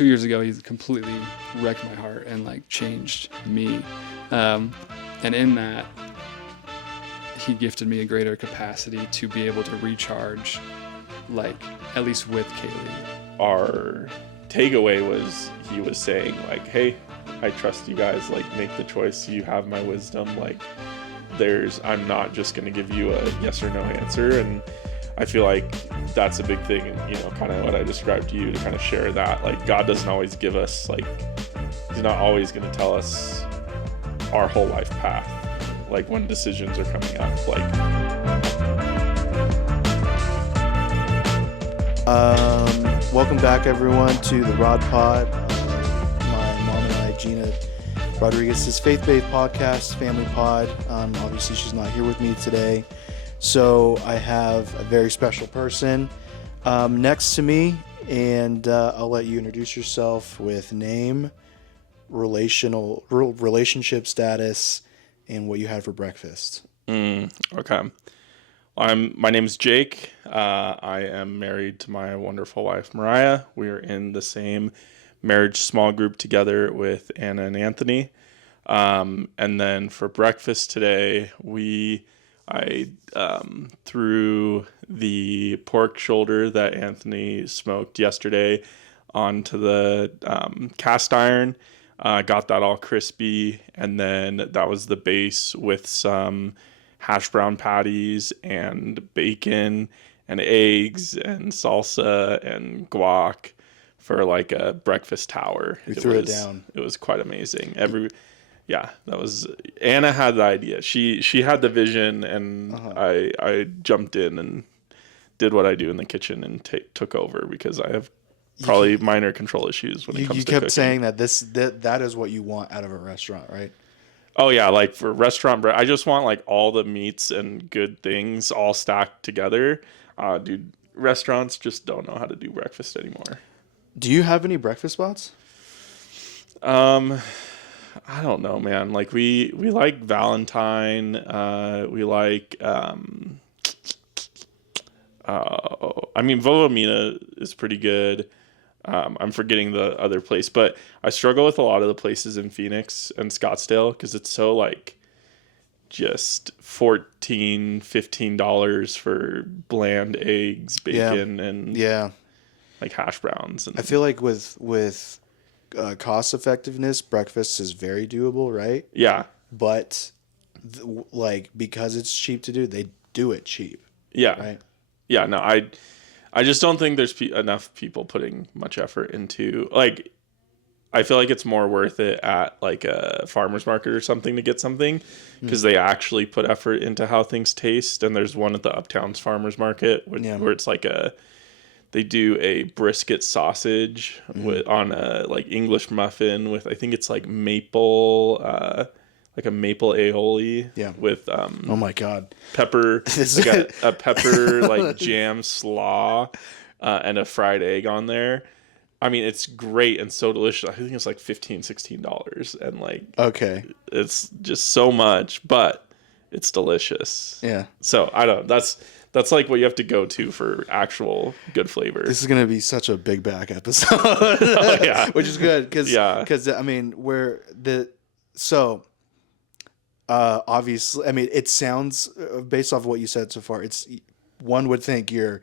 2 years ago, he completely wrecked my heart and like changed me. And in that, he gifted me a greater capacity to be able to recharge, like at least with Kaylee. Our takeaway was, he was saying like, hey, I trust you guys, like make the choice. You have my wisdom. Like I'm not just going to give you a yes or no answer. And I feel like that's a big thing. And, kind of what I described to you, to kind of share that, like God doesn't always give us, like, he's not always going to tell us our whole life path. Like when decisions are coming up, like. Welcome back, everyone, to the Rod Pod. My mom and I, Gina Rodriguez's faith-based podcast, family pod. Obviously, she's not here with me today, so I have a very special person next to me, and I'll let you introduce yourself with name, relationship status, and what you had for breakfast. Okay. My name's Jake. I am married to my wonderful wife, Mariah. We are in the same marriage small group together with Anna and Anthony. And then for breakfast today, I threw the pork shoulder that Anthony smoked yesterday onto the cast iron. Got that all crispy, and then that was the base with some hash brown patties and bacon and eggs and salsa and guac for like a breakfast tower. You threw it down. It was quite amazing. Anna had the idea. She had the vision, and I jumped in and did what I do in the kitchen and took over, because I have probably minor control issues when it comes to cooking. You kept saying that that is what you want out of a restaurant, right? Oh yeah, like for restaurant bread, I just want like all the meats and good things all stacked together. Dude, restaurants just don't know how to do breakfast anymore. Do you have any breakfast spots? I don't know, man. Like we like Valentine. We like Vovomina is pretty good. I'm forgetting the other place, but I struggle with a lot of the places in Phoenix and Scottsdale because it's so like just $14-15 for bland eggs, bacon, and like hash browns. And I feel like with cost effectiveness, breakfast is very doable, right? Yeah, but because it's cheap to do, they do it cheap. Yeah, right. Yeah, no, I just don't think there's enough people putting much effort into, like, I feel like it's more worth it at like a farmer's market or something to get something, because they actually put effort into how things taste. And there's one at the Uptown's farmer's market where it's like they do a brisket sausage on a like English muffin with, I think it's like maple, like a maple aioli with oh my god, pepper, like a pepper like jam slaw, and a fried egg on there. I mean, it's great and so delicious. I think it's like $15-16, and like it's just so much, but it's delicious. Yeah. So I don't. That's like what you have to go to for actual good flavor. This is gonna be such a big back episode, which is good because I mean obviously, I mean, it sounds, based off of what you said so far, one would think you're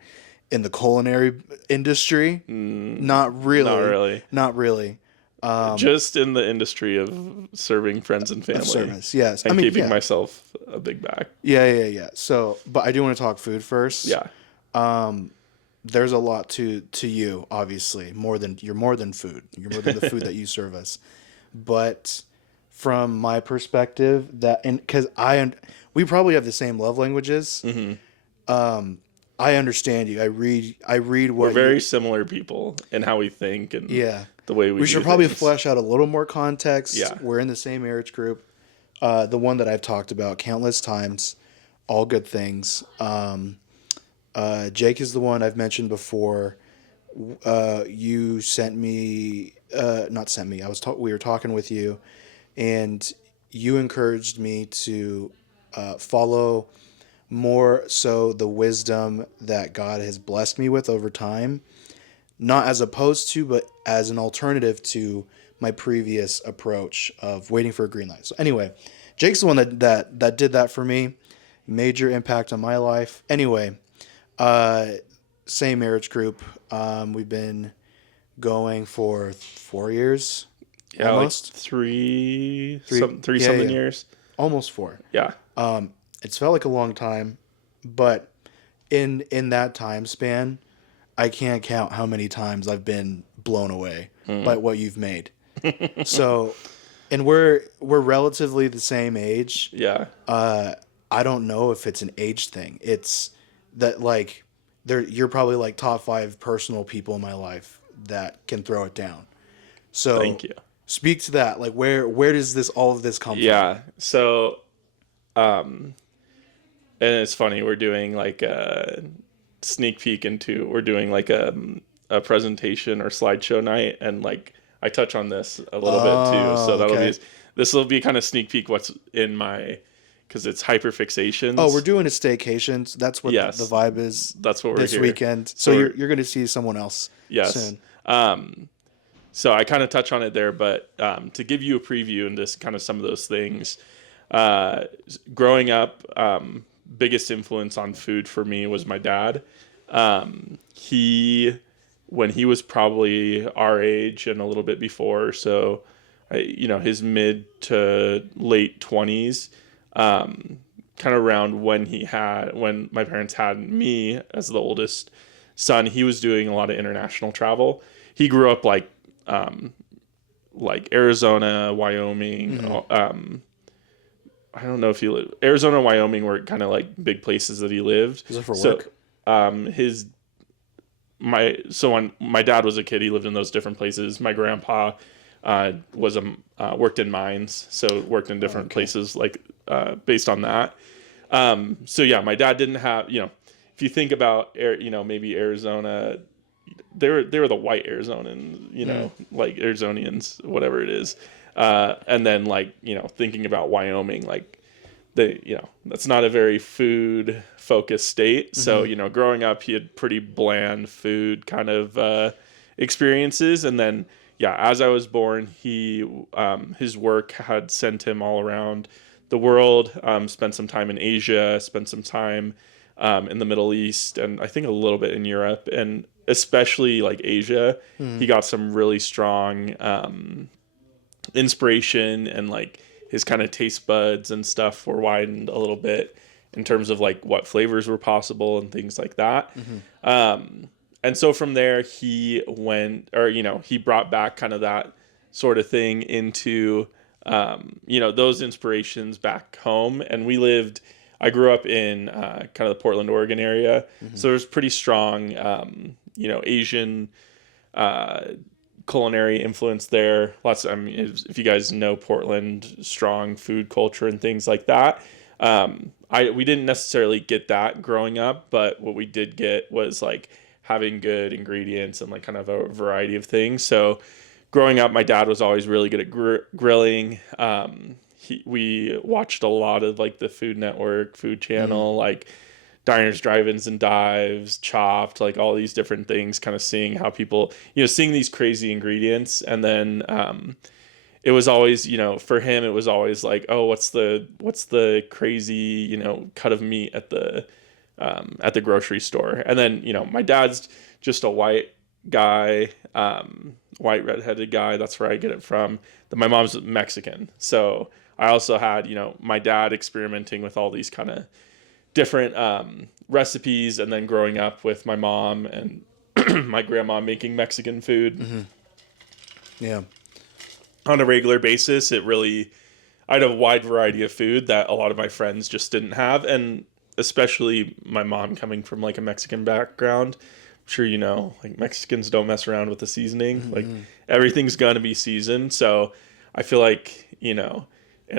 in the culinary industry. Not really. Just in the industry of serving friends and family. Service, yes. And keeping myself a big back. Yeah. So, but I do want to talk food first. Yeah. There's a lot to you, obviously. You're more than food. You're more than the food that you serve us. But from my perspective, because we probably have the same love languages. Mm-hmm. I understand you. I read what we're very similar people in how we think and the way we should probably flesh out a little more context. Yeah. We're in the same marriage group. The one that I've talked about countless times, all good things. Jake is the one I've mentioned before. You sent me, not sent me. We were talking with you, and you encouraged me to follow more so the wisdom that God has blessed me with over time, not as opposed to, but as an alternative to my previous approach of waiting for a green light. So anyway, Jake's the one that did that for me. Major impact on my life. Anyway, same marriage group. We've been going for 4 years. Yeah, almost. like three Yeah, something yeah. years. Almost 4. Yeah. It's felt like a long time, but in that time span, I can't count how many times I've been blown away by what you've made. So, and we're relatively the same age. Yeah. I don't know if it's an age thing. It's that like you're probably like top 5 personal people in my life that can throw it down. So Thank you. speak to that. Like where does all of this come from? Yeah. So, and it's funny, we're doing like a sneak peek into, we're doing like a presentation or slideshow night, and like I touch on this a little bit too. So that'll okay. this will be kind of sneak peek what's in my, because it's hyperfixations. Oh, we're doing a staycation. That's what Yes. the vibe is. That's what we're this here. weekend. So So you're going to see someone else Yes. soon. So I kind of touch on it there, but to give you a preview into kind of some of those things, growing up, biggest influence on food for me was my dad. When he was probably our age and a little bit before, so his mid to late 20s, kind of around when my parents had me as the oldest son, he was doing a lot of international travel. He grew up like Arizona, Wyoming. I don't know if he lived Arizona, Wyoming were kind of like big places that he lived. Is it for work? When my dad was a kid, he lived in those different places. My grandpa worked in mines, so worked in different places like based on that. So yeah, my dad didn't have, if you think about maybe Arizona, they were the white Arizonans, like Arizonians, whatever it is. And then thinking about Wyoming, that's not a very food focused state. So, growing up, he had pretty bland food kind of experiences. And then, as I was born, his work had sent him all around the world, spent some time in Asia, spent some time in the Middle East, and I think a little bit in Europe, and especially like Asia. He got some really strong inspiration, and like his kind of taste buds and stuff were widened a little bit in terms of like what flavors were possible and things like that. And so from there he brought back kind of that sort of thing into those inspirations back home. And I grew up in kind of the Portland, Oregon area. So there's pretty strong Asian culinary influence there. If you guys know Portland, strong food culture and things like that. We didn't necessarily get that growing up, but what we did get was like having good ingredients and like kind of a variety of things. So growing up, my dad was always really good at grilling. We watched a lot of like the Food Network, Food Channel, like Diners, Drive-Ins and Dives, Chopped, like all these different things, kind of seeing how people, seeing these crazy ingredients. And then it was always, for him, it was always like, oh, what's the crazy, cut of meat at the grocery store. And then, my dad's just a white guy, white redheaded guy. That's where I get it from. My mom's Mexican. So I also had, my dad experimenting with all these kind of different recipes, and then growing up with my mom and my grandma making Mexican food on a regular basis. I had a wide variety of food that a lot of my friends just didn't have, and especially my mom coming from like a Mexican background. I'm sure like Mexicans don't mess around with the seasoning. Like everything's gonna be seasoned. So I feel like in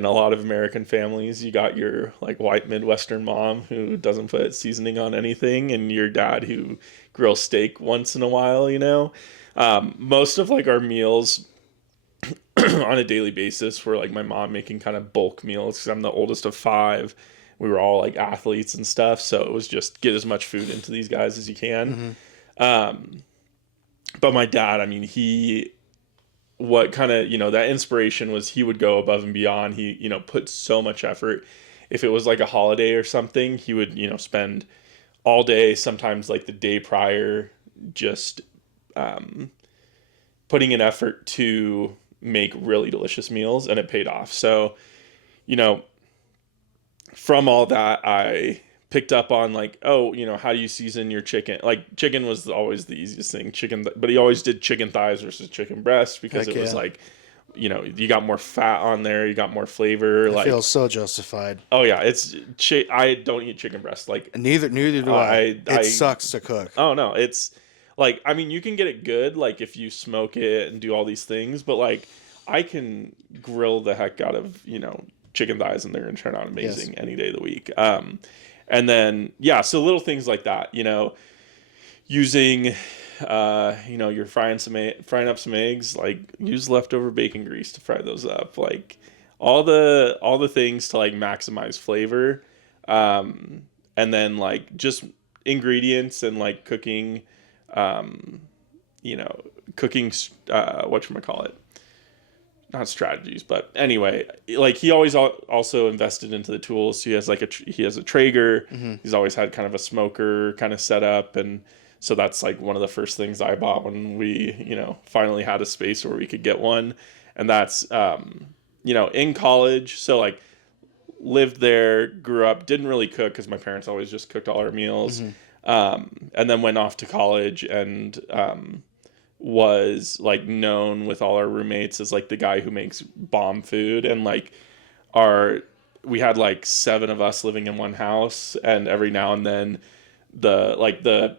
a lot of American families, you got your like white Midwestern mom who doesn't put seasoning on anything, and your dad who grills steak once in a while. Most of like our meals on a daily basis were like my mom making kind of bulk meals, because I'm the oldest of 5. We were all like athletes and stuff, so it was just get as much food into these guys as you can. but my dad, I mean, what kind of, that inspiration was he would go above and beyond. He, put so much effort. If it was like a holiday or something, he would, spend all day, sometimes like the day prior, just putting an effort to make really delicious meals, and it paid off. So, you know, from all that, I picked up on like, oh, how do you season your chicken? Like chicken was always the easiest thing. Chicken, but he always did chicken thighs versus chicken breast because Heck it was yeah. like, you got more fat on there, you got more flavor. I Like, feel so justified. oh yeah, I don't eat chicken breast. Like, Neither do I. It sucks to cook. oh no, it's like, I mean, you can get it good, like if you smoke it and do all these things, but like I can grill the heck out of, chicken thighs and they're going to turn out amazing any day of the week. And then, yeah, so little things like that, using, you're frying up some eggs, like use leftover bacon grease to fry those up, like all the things to like maximize flavor. And then like just ingredients and like cooking, whatchamacallit, not strategies, but anyway, like he always also invested into the tools. He has he has a Traeger. Mm-hmm. He's always had kind of a smoker kind of setup, and so that's like one of the first things I bought when we, finally had a space where we could get one, and that's in college. So like lived there, grew up, didn't really cook because my parents always just cooked all our meals, and then went off to college and was like known with all our roommates as like the guy who makes bomb food, and like we had like 7 of us living in one house, and every now and then the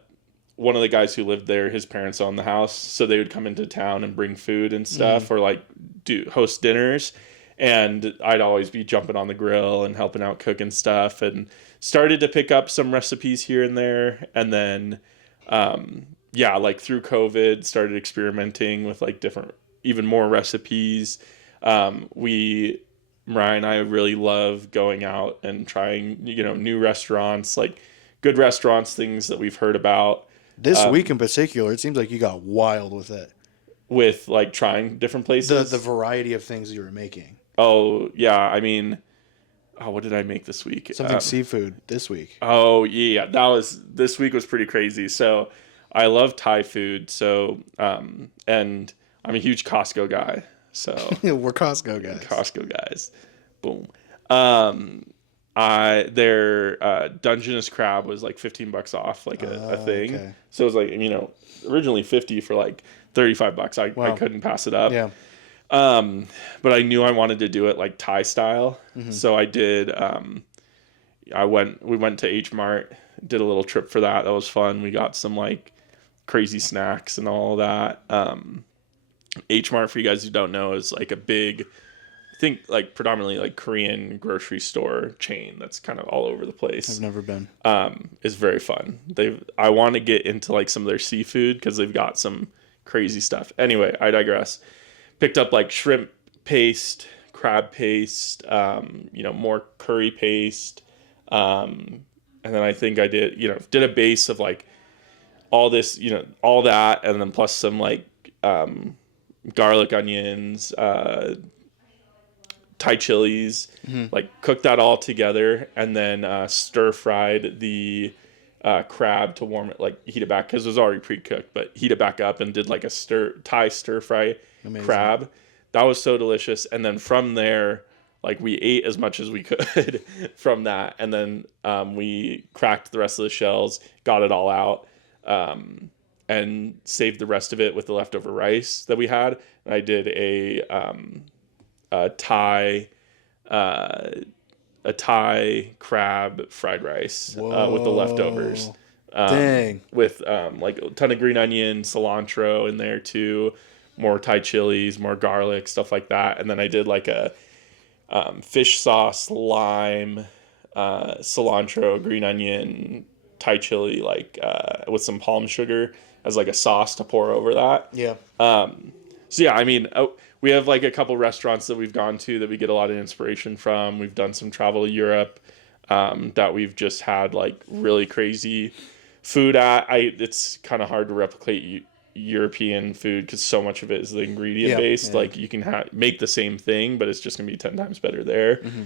one of the guys who lived there, his parents owned the house, so they would come into town and bring food and stuff, or like host dinners, and I'd always be jumping on the grill and helping out cooking stuff, and started to pick up some recipes here and there, and then like through COVID, started experimenting with like different, even more recipes. Mariah and I really love going out and trying, new restaurants, like good restaurants, things that we've heard about. This week in particular, it seems like you got wild with it. With like trying different places. The variety of things you were making. Oh yeah, I mean, what did I make this week? Something seafood this week. Oh yeah, this week was pretty crazy. So I love Thai food. So and I'm a huge Costco guy. So we're Costco guys. Costco guys. Boom. Their Dungeness crab was like $15 off, like a thing. Okay. So it was like, originally $50 for like $35. I couldn't pass it up. Yeah. But I knew I wanted to do it like Thai style. Mm-hmm. So I did, we went to H Mart, did a little trip for that. That was fun. We got some like crazy snacks and all that. H Mart, for you guys who don't know, is like a big, I think like predominantly like Korean grocery store chain that's kind of all over the place. I've never been. It's very fun. I want to get into like some of their seafood because they've got some crazy stuff. Anyway, I digress. Picked up like shrimp paste, crab paste, more curry paste. And then I think I did a base of like all this, all that. And then plus some like garlic, onions, Thai chilies, like cooked that all together, and then stir fried the crab to warm it, like heat it back because it was already pre-cooked, but heat it back up and did like a Thai stir fry. Amazing. Crab. That was so delicious. And then from there, like we ate as much as we could from that, and then we cracked the rest of the shells, got it all out, and saved the rest of it with the leftover rice that we had. And I did a Thai crab fried rice with the leftovers. Dang. With like a ton of green onion, cilantro in there too, more Thai chilies, more garlic, stuff like that. And then I did like a fish sauce, lime, cilantro, green onion, Thai chili, like with some palm sugar as like a sauce to pour over that. Yeah. So yeah, I mean, we have like a couple restaurants that we've gone to that we get a lot of inspiration from. We've done some travel to Europe that we've just had like really crazy food at. It's kind of hard to replicate European food, because so much of it is the ingredient based. Like you can make the same thing, but it's just gonna be 10 times better there. Mm-hmm.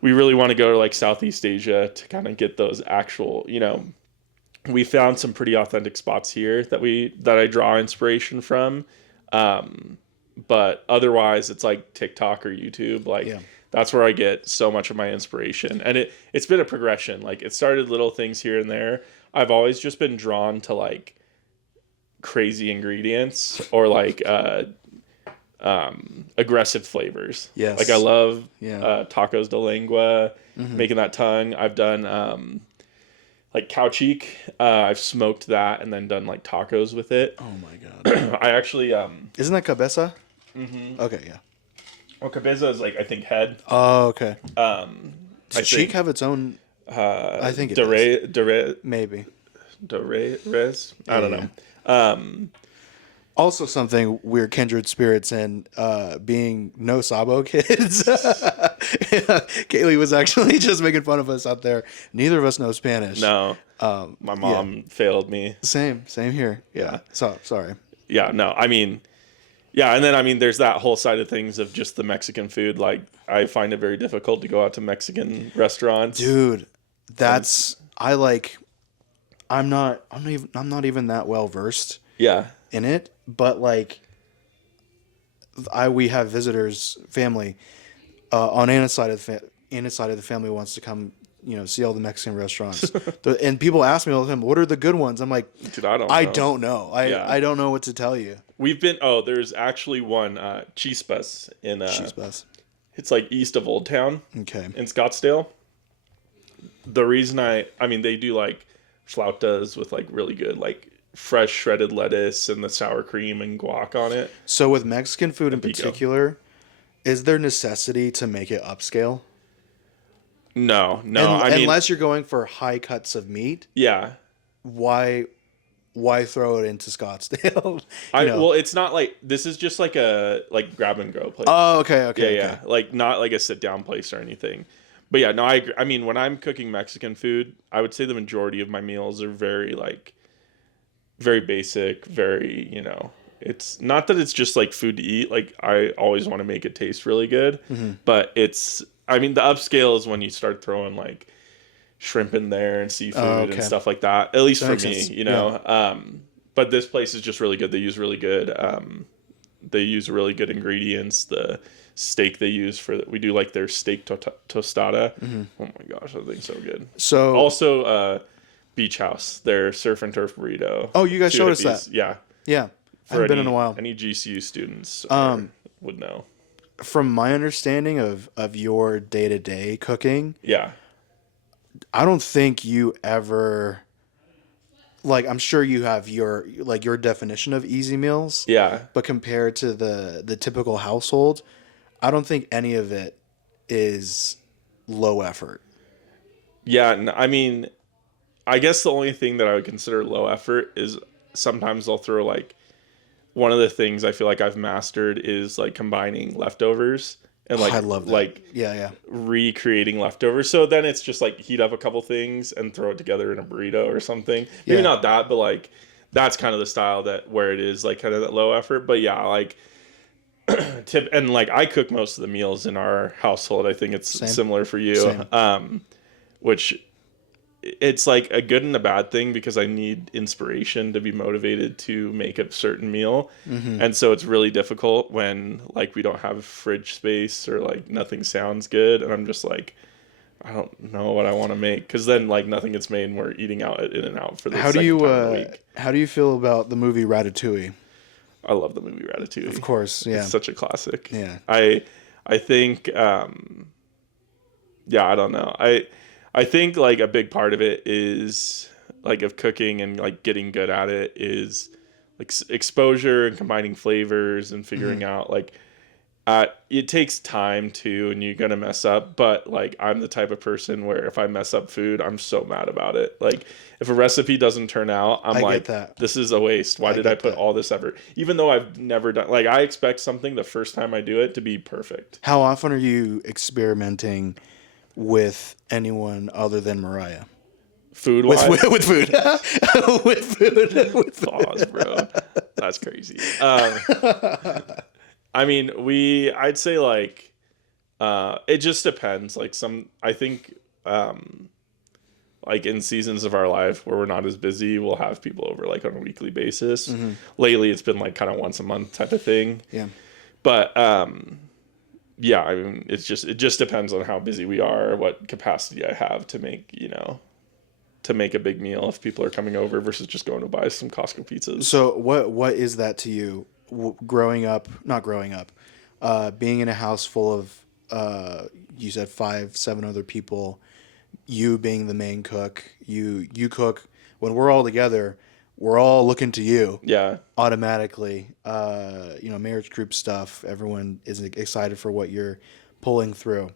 We really want to go to like Southeast Asia to kind of get those actual, we found some pretty authentic spots here that I draw inspiration from. But otherwise it's like TikTok or YouTube. Like that's where I get so much of my inspiration. And it's been a progression. Like it started little things here and there. I've always just been drawn to like crazy ingredients or like aggressive flavors. Yes. Like I love tacos de lengua, making that tongue. I've done like cow cheek. I've smoked that and then done like tacos with it. Oh my god. I actually isn't that cabeza? Mm-hmm. Okay, yeah. Well, cabeza is like I think head. Oh, okay. Does cheek have its own? I think it does. Maybe. Res? I don't know. Also something we're kindred spirits in, being no Sabo kids. Kaylee was actually just making fun of us out there. Neither of us know Spanish. No. My mom failed me. Same here. Yeah. So sorry. Yeah, no. I mean, yeah, and then I mean there's that whole side of things of just the Mexican food. Like I find it very difficult to go out to Mexican restaurants. Dude, I'm not even that well versed. Yeah. In it, but like we have visitors, family on Anna's side of the family wants to come, see all the Mexican restaurants. And people ask me all the time, what are the good ones? I'm like, dude, I don't know. I don't know what to tell you. There's actually one Chispas in Chispas. It's like east of Old Town. Okay. In Scottsdale. The reason I mean they do like flautas with like really good like fresh shredded lettuce and the sour cream and guac on it. So with Mexican food in particular, is there necessity to make it upscale? No. Unless you're going for high cuts of meat. Yeah. Why throw it into Scottsdale? Well, it's not like this is just like a grab and go place. Oh, okay. Yeah. Like not like a sit down place or anything. But yeah, no, I agree. I mean, when I'm cooking Mexican food, I would say the majority of my meals are very basic, very, it's not that it's just like food to eat. Like I always want to make it taste really good, but the upscale is when you start throwing like shrimp in there and seafood and stuff like that, at least that for me, Yeah. But this place is just really good. They use really good ingredients. The steak they use we do like their steak tostada. Oh my gosh, that thing's so good. So also, Beach House, their surf and turf burrito. Oh, you guys showed us that. Yeah. I haven't been in a while. Any GCU students would know. From my understanding of your day-to-day cooking, I don't think you ever, I'm sure you have your definition of easy meals. Yeah. But compared to the typical household, I don't think any of it is low effort. Yeah, I mean, I guess the only thing that I would consider low effort is sometimes I'll throw one of the things I feel like I've mastered is combining leftovers and I love that. Recreating leftovers. So then it's just heat up a couple things and throw it together in a burrito or something. Maybe not that, but that's kind of the style where it is kind of that low effort. But yeah, and I cook most of the meals in our household. I think it's similar for you. Which it's a good and a bad thing because I need inspiration to be motivated to make a certain meal. And so it's really difficult when we don't have fridge space or nothing sounds good. And I'm just I don't know what I want to make. Cause then nothing gets made and we're eating out at In-N-Out for the second time a week. How do you feel about the movie Ratatouille? I love the movie Ratatouille. Of course. Yeah. It's such a classic. Yeah. I think, I don't know. I think a big part of it is of cooking and getting good at it is exposure and combining flavors and figuring out it takes time too and you're gonna mess up, but I'm the type of person where if I mess up food I'm so mad about it. If a recipe doesn't turn out I'm this is a waste. Why did I put all this effort even though I've never done I expect something the first time I do it to be perfect. How often are you experimenting with anyone other than Mariah? Food-wise? With food. With food. Pause, bro. That's crazy. I mean, I'd say like, it just depends. Like I think, like in seasons of our life where we're not as busy, we'll have people over like on a weekly basis. Mm-hmm. Lately, it's been like kind of once a month type of thing. Yeah. But, yeah, I mean, it just depends on how busy we are, what capacity I have to make, to make a big meal if people are coming over versus just going to buy some Costco pizzas. So what is that to you? Not growing up, being in a house full of, you said 5-7 other people, you being the main cook, you cook. When we're all together, we're all looking to you. Yeah. Automatically, marriage group stuff. Everyone is excited for what you're pulling through.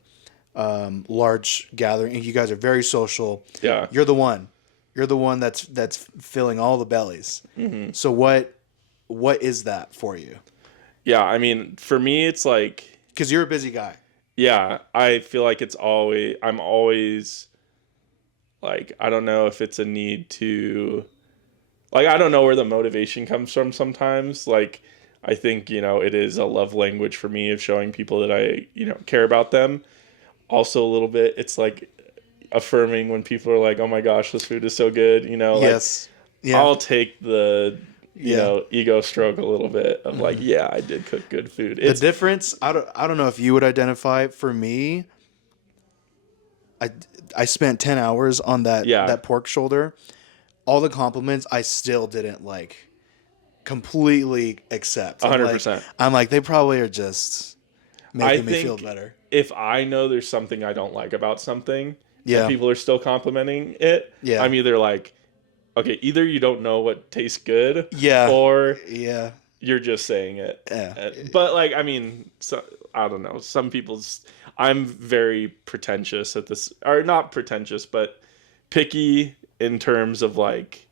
Large gathering. You guys are very social. Yeah. You're the one that's filling all the bellies. Mm-hmm. So what is that for you? Yeah. I mean, for me, it's like, Because you're a busy guy. yeah, I feel like I'm always like, I don't know if it's a need to, like, I don't know where the motivation comes from sometimes. Like, I think, it is a love language for me of showing people that I, care about them. Also a little bit, it's like affirming when people are like, oh my gosh, this food is so good, Yes. Like, Yeah. I'll take the, ego stroke a little bit of like, yeah, I did cook good food. The difference, I don't know if you would identify. For me, I spent 10 hours on that pork shoulder. All the compliments I still didn't like completely accept. 100%. I'm like, they probably are just making me feel better. If I know there's something I don't like about something, Yeah. and people are still complimenting it, Yeah. I'm either like, okay, either you don't know what tastes good, Yeah. or Yeah. you're just saying it. Yeah. But like, I mean, so, I don't know. Some people's, I'm very pretentious at this, or not pretentious, but picky in terms of like,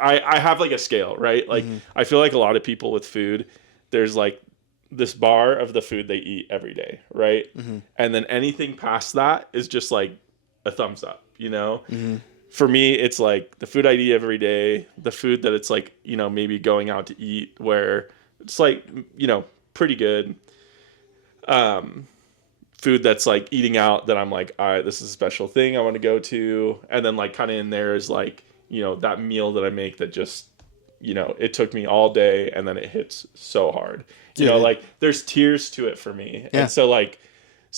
I have like a scale, right? Like, I feel like a lot of people with food, there's like this bar of the food they eat every day, right? And then anything past that is just like a thumbs up, For me, it's like the food I eat every day, the food that it's like, maybe going out to eat where it's like, pretty good. Food that's like eating out that I'm like, all right, this is a special thing I want to go to. And then like kind of in there is like, that meal that I make that just, it took me all day and then it hits so hard. Dude, like there's tiers to it for me. Yeah. And so like,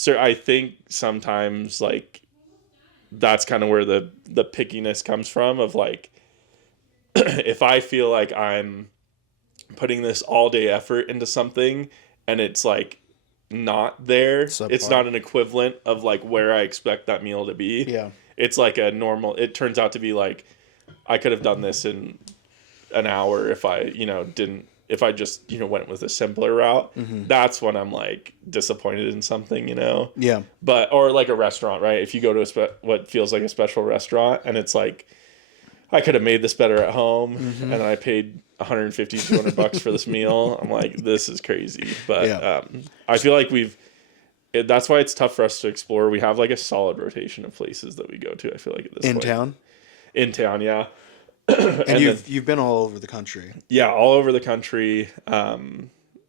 I think sometimes like, that's kind of where the pickiness comes from of like, if I feel like I'm putting this all day effort into something and it's like not there, it's not an equivalent of like where I expect that meal to be. Yeah. It's like it turns out to be like, I could have done this in an hour if I, if I just, went with a simpler route. That's when I'm like disappointed in something, Yeah. But, or like a restaurant, right? If you go to what feels like a special restaurant and it's like, I could have made this better at home and then I paid $150-$200 for this meal. I'm like, this is crazy. But I feel like that's why it's tough for us to explore. We have like a solid rotation of places that we go to. I feel like at this point. In town, yeah. And you've been all over the country. Yeah, all over the country.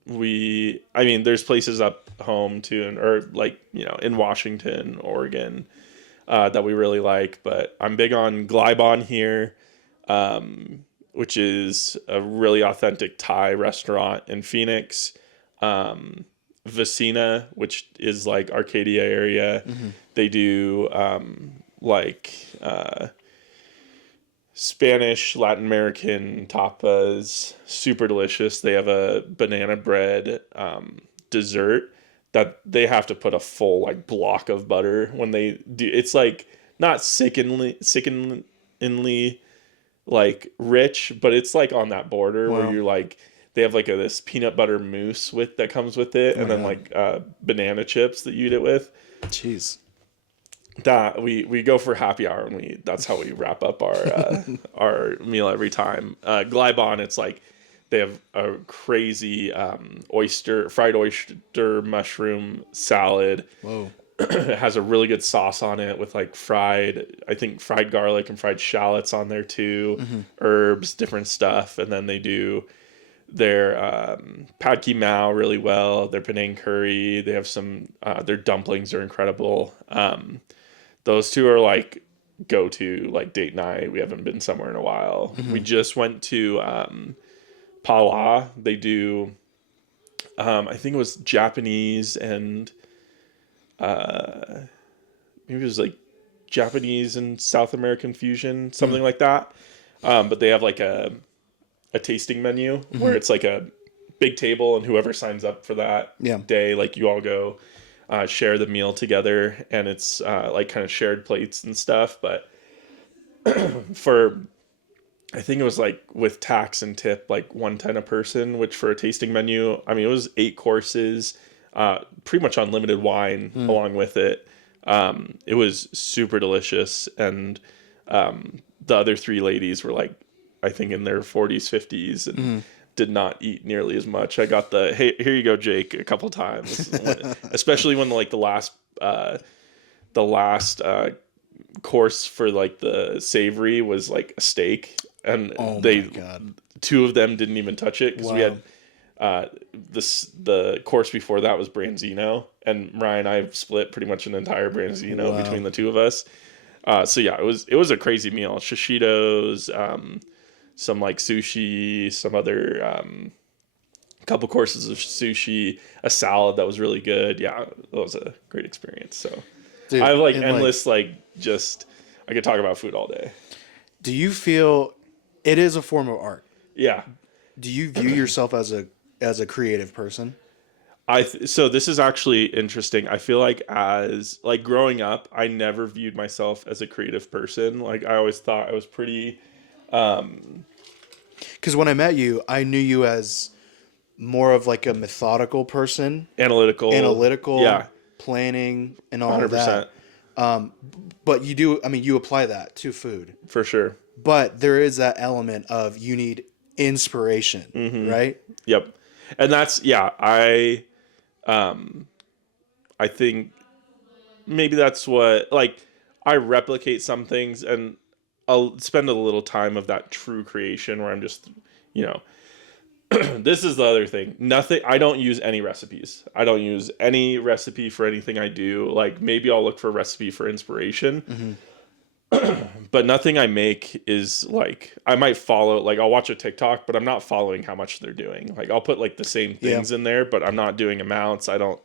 There's places up home too, or like, in Washington, Oregon, that we really like. But I'm big on Glybon here, which is a really authentic Thai restaurant in Phoenix. Vicina, which is like Arcadia area. They do Spanish, Latin American tapas, super delicious. They have a banana bread dessert that they have to put a full like block of butter when they do. It's like not sickeningly like rich, but it's like on that border where you're like, they have like this peanut butter mousse that comes with it, and then like banana chips that you eat it with. Jeez. That we go for happy hour and that's how we wrap up our our meal every time. Glybon, it's like they have a crazy fried oyster mushroom salad. Whoa. It has a really good sauce on it with like fried garlic and fried shallots on there too, herbs, different stuff, and then they do their pad ki mao really well, their Penang curry. They have some, their dumplings are incredible. Those two are like go to like date night. We haven't been somewhere in a while. We just went to Pala. They do, I think it was Japanese and maybe it was like Japanese and South American fusion, something like that. But they have like a tasting menu where it's like a big table, and whoever signs up for that day, like you all go share the meal together, and it's like kind of shared plates and stuff. But for, I think it was like with tax and tip, like $110 a person, which for a tasting menu, I mean, it was 8 courses, pretty much unlimited wine along with it. It was super delicious. And the other 3 ladies were like, I think in their 40s, 50s, and did not eat nearly as much. I got the, hey, here you go, Jake, a couple times, especially when like the last course for like the savory was like a steak, and my God. 2 of them didn't even touch it because we had the course before that was branzino, and Mariah and I split pretty much an entire branzino between the 2 of us. So yeah, it was a crazy meal. Shishitos, some like sushi, some other couple courses of sushi, a salad that was really good. Yeah, that was a great experience. So dude, I have like endless just I could talk about food all day. Do you feel it is a form of art? Yeah. Do you view yourself as a creative person? So this is actually interesting. I feel like as like growing up, I never viewed myself as a creative person. Like I always thought I was pretty because when I met you, I knew you as more of like a methodical person, analytical, yeah, planning and all 100%. Of that. But you do, I mean, you apply that to food for sure. But there is that element of you need inspiration, right? Yep. And that's, yeah, I think maybe that's what, like, I replicate some things, and I'll spend a little time of that true creation where I'm just, this is the other thing. I don't use any recipes. I don't use any recipe for anything I do. Like, maybe I'll look for a recipe for inspiration. But nothing I make is like, I might follow, like I'll watch a TikTok, but I'm not following how much they're doing. Like I'll put like the same things in there, but I'm not doing amounts. I don't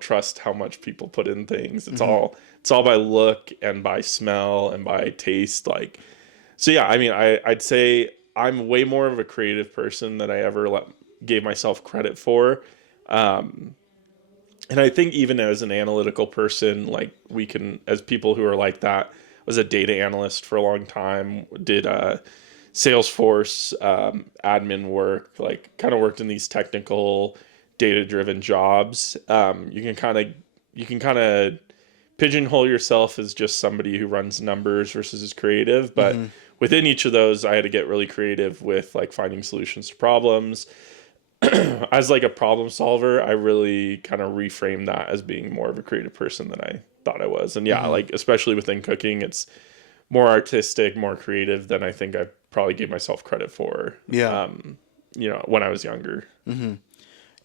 trust how much people put in things. It's all by look and by smell and by taste. Like, so yeah, I mean, I'd say I'm way more of a creative person than I ever gave myself credit for. And I think even as an analytical person, like we can, as people who are like that, was a data analyst for a long time, did Salesforce admin work, like kind of worked in these technical data-driven jobs. You can kind of pigeonhole yourself as just somebody who runs numbers versus is creative, but within each of those, I had to get really creative with like finding solutions to problems. As like a problem solver, I really kind of reframed that as being more of a creative person than I thought I was. And yeah, like especially within cooking, it's more artistic, more creative than I think I probably gave myself credit for. Yeah. When I was younger.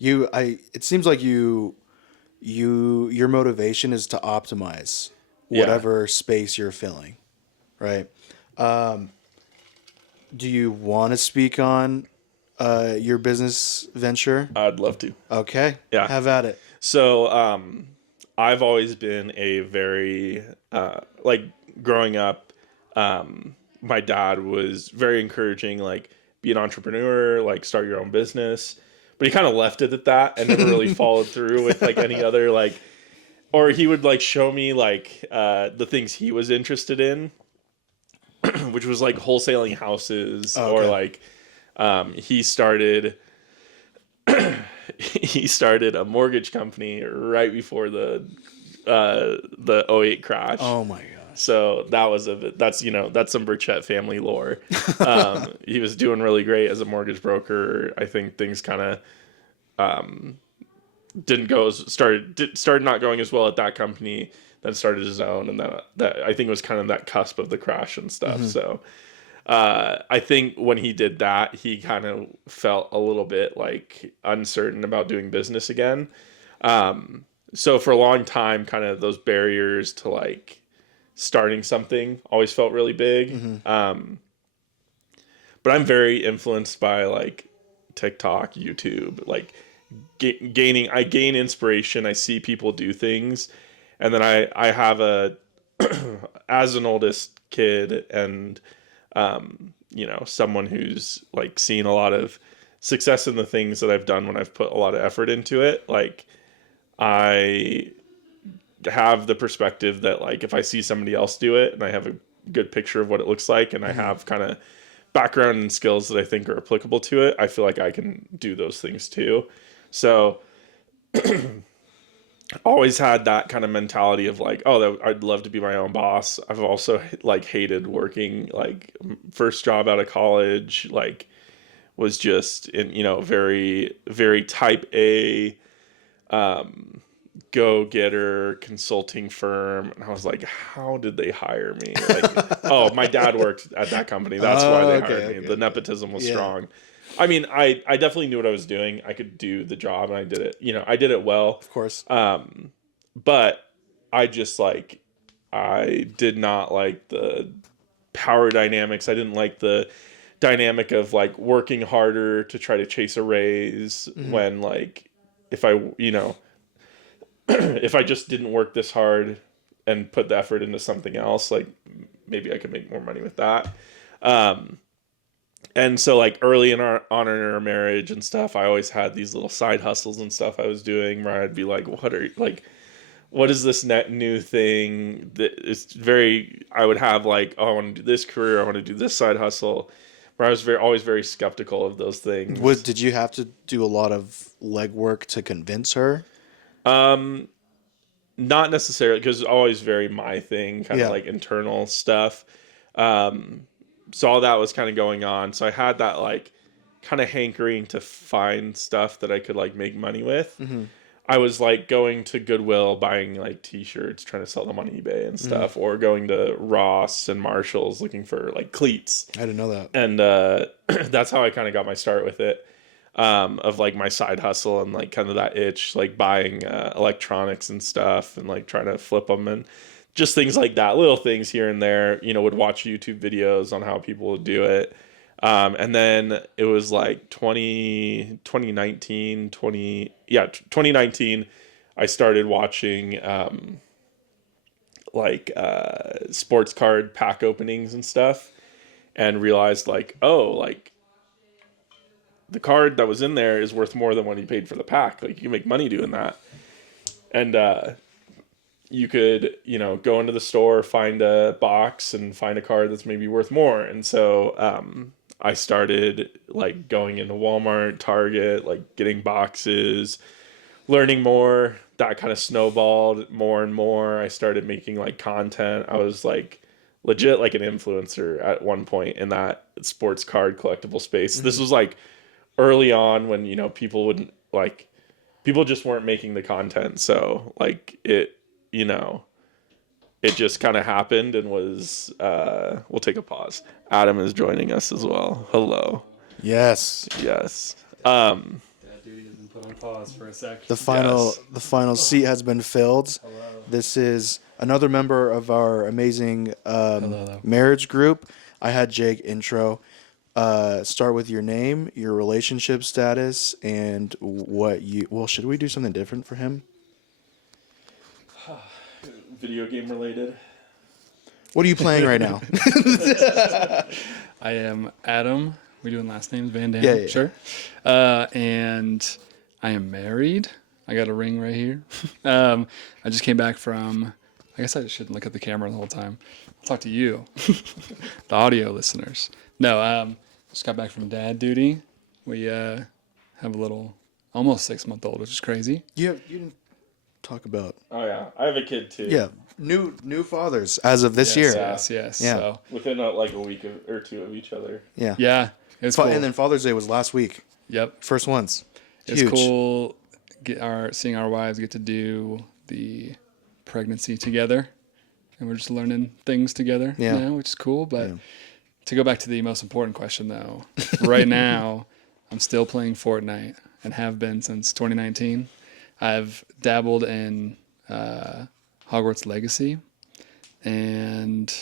It seems like your motivation is to optimize whatever space you're filling, right? Do you want to speak on your business venture? I'd love to. Okay. Yeah. Have at it. So, I've always been a very, like growing up, my dad was very encouraging, like be an entrepreneur, like start your own business, but he kind of left it at that and never really followed through with like any other, like, or he would like show me like, the things he was interested in, which was like wholesaling houses or like, he started a mortgage company right before the 2008 crash. Oh my gosh. So that's some Burchett family lore. He was doing really great as a mortgage broker. I think things kind of started not going as well at that company, then started his own, and that I think was kind of that cusp of the crash and stuff. So I think when he did that, he kind of felt a little bit like uncertain about doing business again. So for a long time, kind of those barriers to like starting something always felt really big. But I'm very influenced by like TikTok, YouTube, like I gain inspiration. I see people do things, and then I have a as an oldest kid and someone who's like seen a lot of success in the things that I've done when I've put a lot of effort into it. Like I have the perspective that like if I see somebody else do it and I have a good picture of what it looks like and I have kind of background and skills that I think are applicable to it, I feel like I can do those things too. So always had that kind of mentality of like, oh, I'd love to be my own boss. I've also like hated working. Like first job out of college, like was just in, very, very type A, go-getter consulting firm. And I was like, how did they hire me? Like, oh, my dad worked at that company. That's why they hired me. The nepotism was strong. I mean, I definitely knew what I was doing. I could do the job and I did it, I did it well. Of course. But I just like, I did not like the power dynamics. I didn't like the dynamic of like working harder to try to chase a raise when like, if I, if I just didn't work this hard and put the effort into something else, like maybe I could make more money with that. And so like early in our marriage and stuff, I always had these little side hustles and stuff I was doing where I'd be like, what is this new thing that is I would have like, oh, I want to do this career. I want to do this side hustle, where I was always very skeptical of those things. Did you have to do a lot of legwork to convince her? Not necessarily, because it's always very my thing, kind of like internal stuff. So all that was kind of going on. So I had that like kind of hankering to find stuff that I could like make money with. I was like going to Goodwill, buying like t-shirts, trying to sell them on eBay and stuff, or going to Ross and Marshall's looking for like cleats. I didn't know that. And that's how I kind of got my start with it, of like my side hustle and like kind of that itch, like buying electronics and stuff and like trying to flip them and just things like that, little things here and there, would watch YouTube videos on how people would do it. And then it was like 2019, I started watching sports card pack openings and stuff and realized like, oh, like the card that was in there is worth more than what he paid for the pack. Like you can make money doing that. And you could, go into the store, find a box and find a card that's maybe worth more. And so I started like going into Walmart, Target, like getting boxes, learning more. That kind of snowballed more and more. I started making like content. I was like legit like an influencer at one point in that sports card collectible space. This was like early on when, people wouldn't like, people just weren't making the content. So like it just kind of happened and was, we'll take a pause. Adam is joining us as well. Hello. Yes. Dad duty has been put on pause for a sec. The final seat has been filled. Hello. This is another member of our amazing Hello. marriage group. I had Jake intro. Start with your name, your relationship status, and should we do something different for him? Video game related. What are you playing right now? I am Adam. We doing last names? Van Dam? Yeah. Sure. And I am married. I got a ring right here. I just came back from, I guess I shouldn't look at the camera the whole time. I'll talk to you, the audio listeners. No, just got back from dad duty. We have a little, almost 6-month-old, which is crazy. You didn't talk about. Oh yeah, I have a kid too. Yeah, new fathers as of this year. Yes. Yeah. So, Within like a week or two of each other. Yeah. yeah, it's cool. And then Father's Day was last week. Yep. First ones. It's Huge. cool seeing our wives get to do the pregnancy together, and we're just learning things together now, which is cool. But To go back to the most important question, though, right now, I'm still playing Fortnite and have been since 2019. I've dabbled in Hogwarts Legacy, and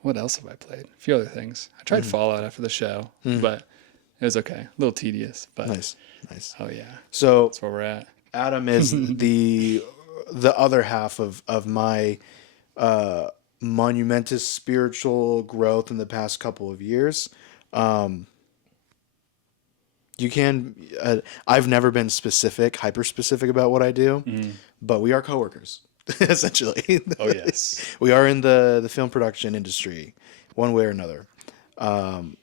what else have I played? A few other things. I tried Fallout after the show, but it was okay. A little tedious, but Nice. oh yeah, So that's where we're at. Adam is the other half of my monumentous spiritual growth in the past couple of years. You can I've never been hyper specific about what I do, but we are coworkers essentially. Oh yes, We are in the film production industry one way or another. And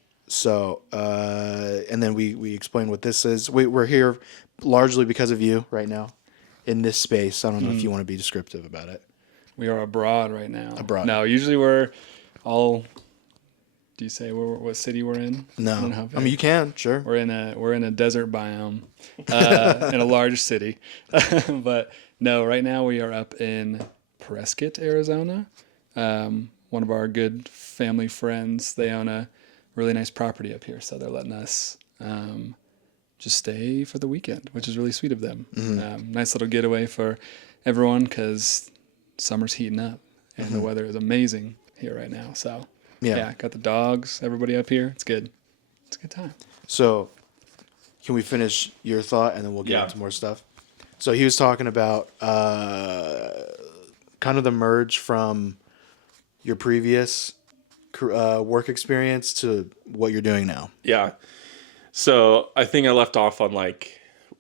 then we explain what this is. We're here largely because of you right now in this space. I don't know if you want to be descriptive about it. we are abroad right now. Abroad. No, usually we're all. Do you say what city we're in? No, I don't know how I mean you can, sure. We're in a desert biome, in a large city, but no. Right now we are up in Prescott, Arizona. One of our good family friends, they own a really nice property up here, so they're letting us just stay for the weekend, which is really sweet of them. Nice little getaway for everyone because summer's heating up and the weather is amazing here right now. So. Yeah, got the dogs, everybody up here. It's good. It's a good time. So, can we finish your thought and then we'll get into more stuff? So he was talking about kind of the merge from your previous work experience to what you're doing now. Yeah. So I think I left off on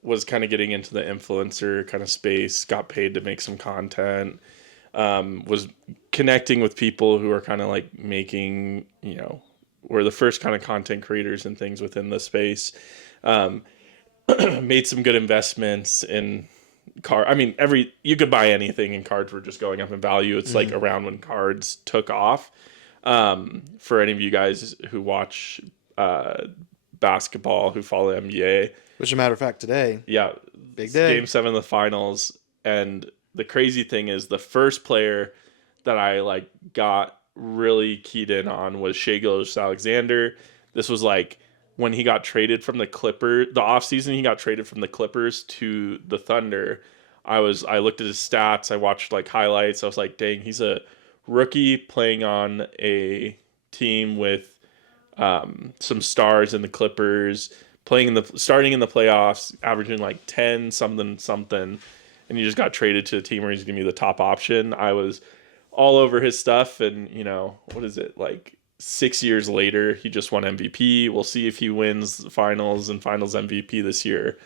was kind of getting into the influencer kind of space, got paid to make some content, was connecting with people who are kind of making, were the first kind of content creators and things within the space. Made some good investments in I mean, you could buy anything and cards were just going up in value. It's around when cards took off. For any of you guys who watch basketball, who follow NBA. Which, as a matter of fact, today. Yeah. Big day. Game 7 of the finals. And the crazy thing is the first player that I got really keyed in on was Shai Gilgeous-Alexander. This was when he got traded from the Clippers, the offseason he got traded from the Clippers to the Thunder. I looked at his stats, I watched highlights. I was like, dang, he's a rookie playing on a team with some stars in the Clippers, starting in the playoffs, averaging 10 something, and he just got traded to a team where he's gonna be the top option. I was all over his stuff, and what is it, 6 years later he just won MVP. We'll see if he wins the finals and finals MVP this year.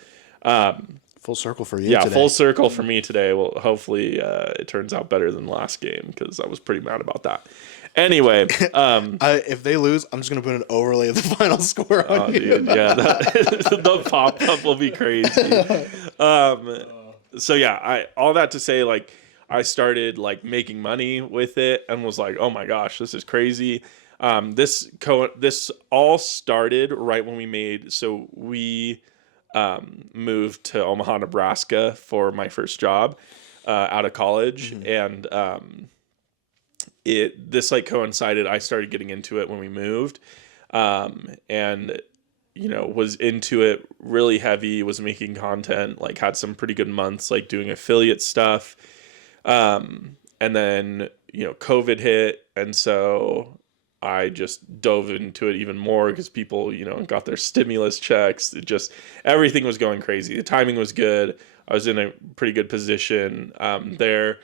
Full circle for you today. Full circle for me today. Well, hopefully it turns out better than the last game because I was pretty mad about that. Anyway, if they lose, I'm just gonna put an overlay of the final score on you. Dude, yeah, the pop up will be crazy. So yeah, all that to say, I started making money with it and was like, oh my gosh, this is crazy. This all started right when we moved to Omaha, Nebraska for my first job out of college, and this coincided. I started getting into it when we moved, and was into it really heavy, was making content, had some pretty good months, doing affiliate stuff. And then, COVID hit. And so I just dove into it even more because people, got their stimulus checks. Everything was going crazy. The timing was good. I was in a pretty good position, there.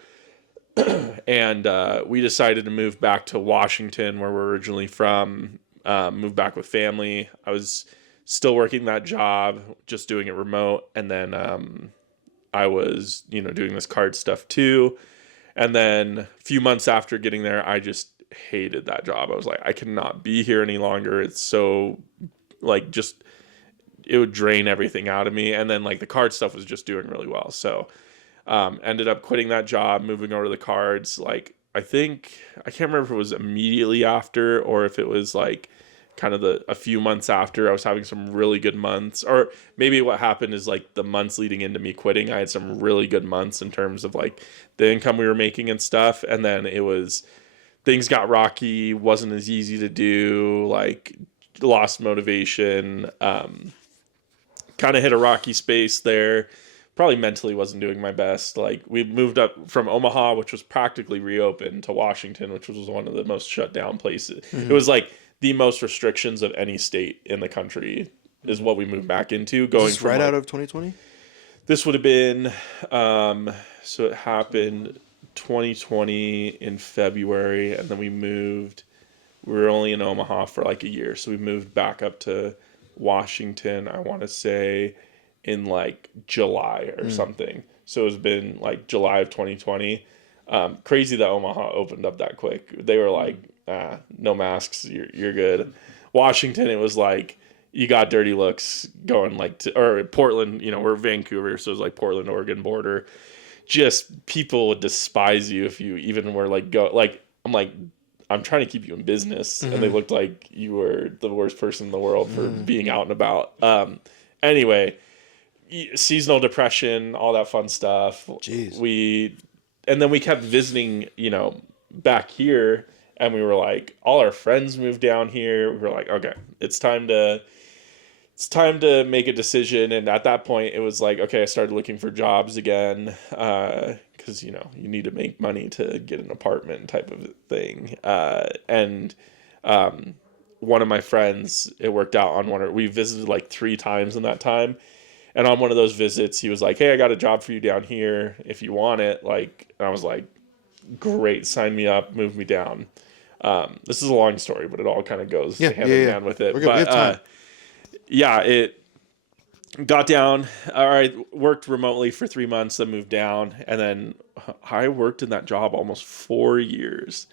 And, we decided to move back to Washington, where we're originally from, move back with family. I was still working that job, just doing it remote. And then I was, doing this card stuff too. And then a few months after getting there, I just hated that job. I was like, I cannot be here any longer. It's so it would drain everything out of me. And then the card stuff was just doing really well. So ended up quitting that job, moving over to the cards. I can't remember if it was immediately after or if it was kind of a few months after. I was having some really good months, or maybe what happened is the months leading into me quitting, I had some really good months in terms of the income we were making and stuff. And then things got rocky, wasn't as easy to do, like lost motivation, kind of hit a rocky space there. Probably mentally wasn't doing my best. Like we moved up from Omaha, which was practically reopened, to Washington, which was one of the most shut down places. It was like the most restrictions of any state in the country is what we moved back into. Going Is this from right like, out of 2020? this would have been, so it happened 2020 in February, and then we moved. We were only in Omaha for like a year, so we moved back up to Washington, I want to say in like July or something. So it's been like July of 2020. Crazy that Omaha opened up that quick. They were like, no masks, you're good. Washington, it was like, you got dirty looks going like to, or Portland, we're Vancouver, so it was like Portland, Oregon border. Just people would despise you if you even were like, I'm trying to keep you in business. And they looked like you were the worst person in the world for being out and about. Anyway, seasonal depression, all that fun stuff. Jeez. And then we kept visiting, back here, and we were like, all our friends moved down here. We were like, okay, it's time to make a decision. And at that point it was like, okay, I started looking for jobs again. Cause you need to make money to get an apartment type of thing. And one of my friends, it worked out on we visited like 3 times in that time. And on one of those visits, he was like, hey, I got a job for you down here if you want it. Like, and I was like, great, sign me up, move me down. This is a long story, but it all kind of goes hand in hand with it. We're good. We have time. It got down. All right, worked remotely for 3 months, then moved down. And then I worked in that job almost 4 years.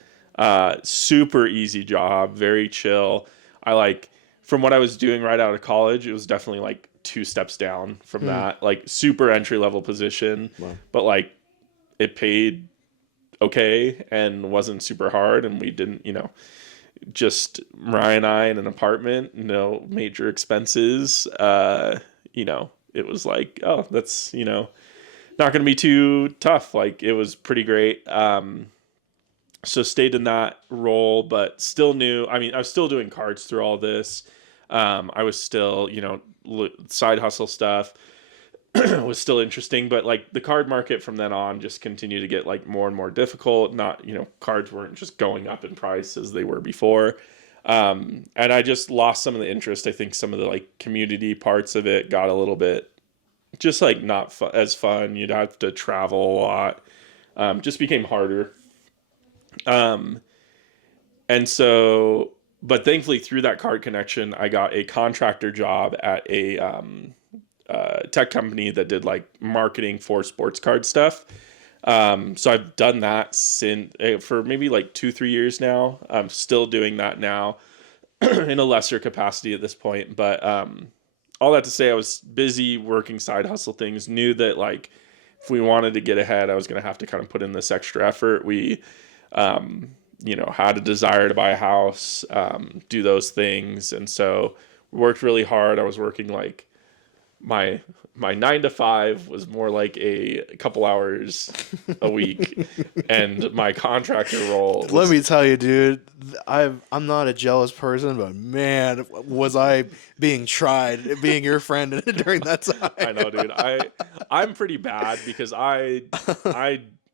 Super easy job, very chill. From what I was doing right out of college, it was definitely like 2 steps down from that, like super entry level position. Wow. But like it paid okay and wasn't super hard. And we didn't, just Mariah and I in an apartment, no major expenses. It was like, oh, that's, not going to be too tough. Like it was pretty great. So stayed in that role, but still I was still doing cards through all this. I was still, side hustle stuff was still interesting, but like the card market from then on just continued to get like more and more difficult. Not, cards weren't just going up in price as they were before. And I just lost some of the interest. I think some of the like community parts of it got a little bit just like not as fun. You'd have to travel a lot. Just became harder. And so, but thankfully through that card connection, I got a contractor job at a, tech company that did like marketing for sports card stuff. So I've done that for maybe like 2-3 years now. I'm still doing that now in a lesser capacity at this point. But, all that to say, I was busy working side hustle things, knew that like, if we wanted to get ahead, I was going to have to kind of put in this extra effort. We, had a desire to buy a house, do those things. And so worked really hard. I was working like my 9 to 5 was more like a couple hours a week. And my contractor role Let me tell you, dude, I'm not a jealous person, but man, was I being tried being your friend during that time. I know, dude. I'm pretty bad because I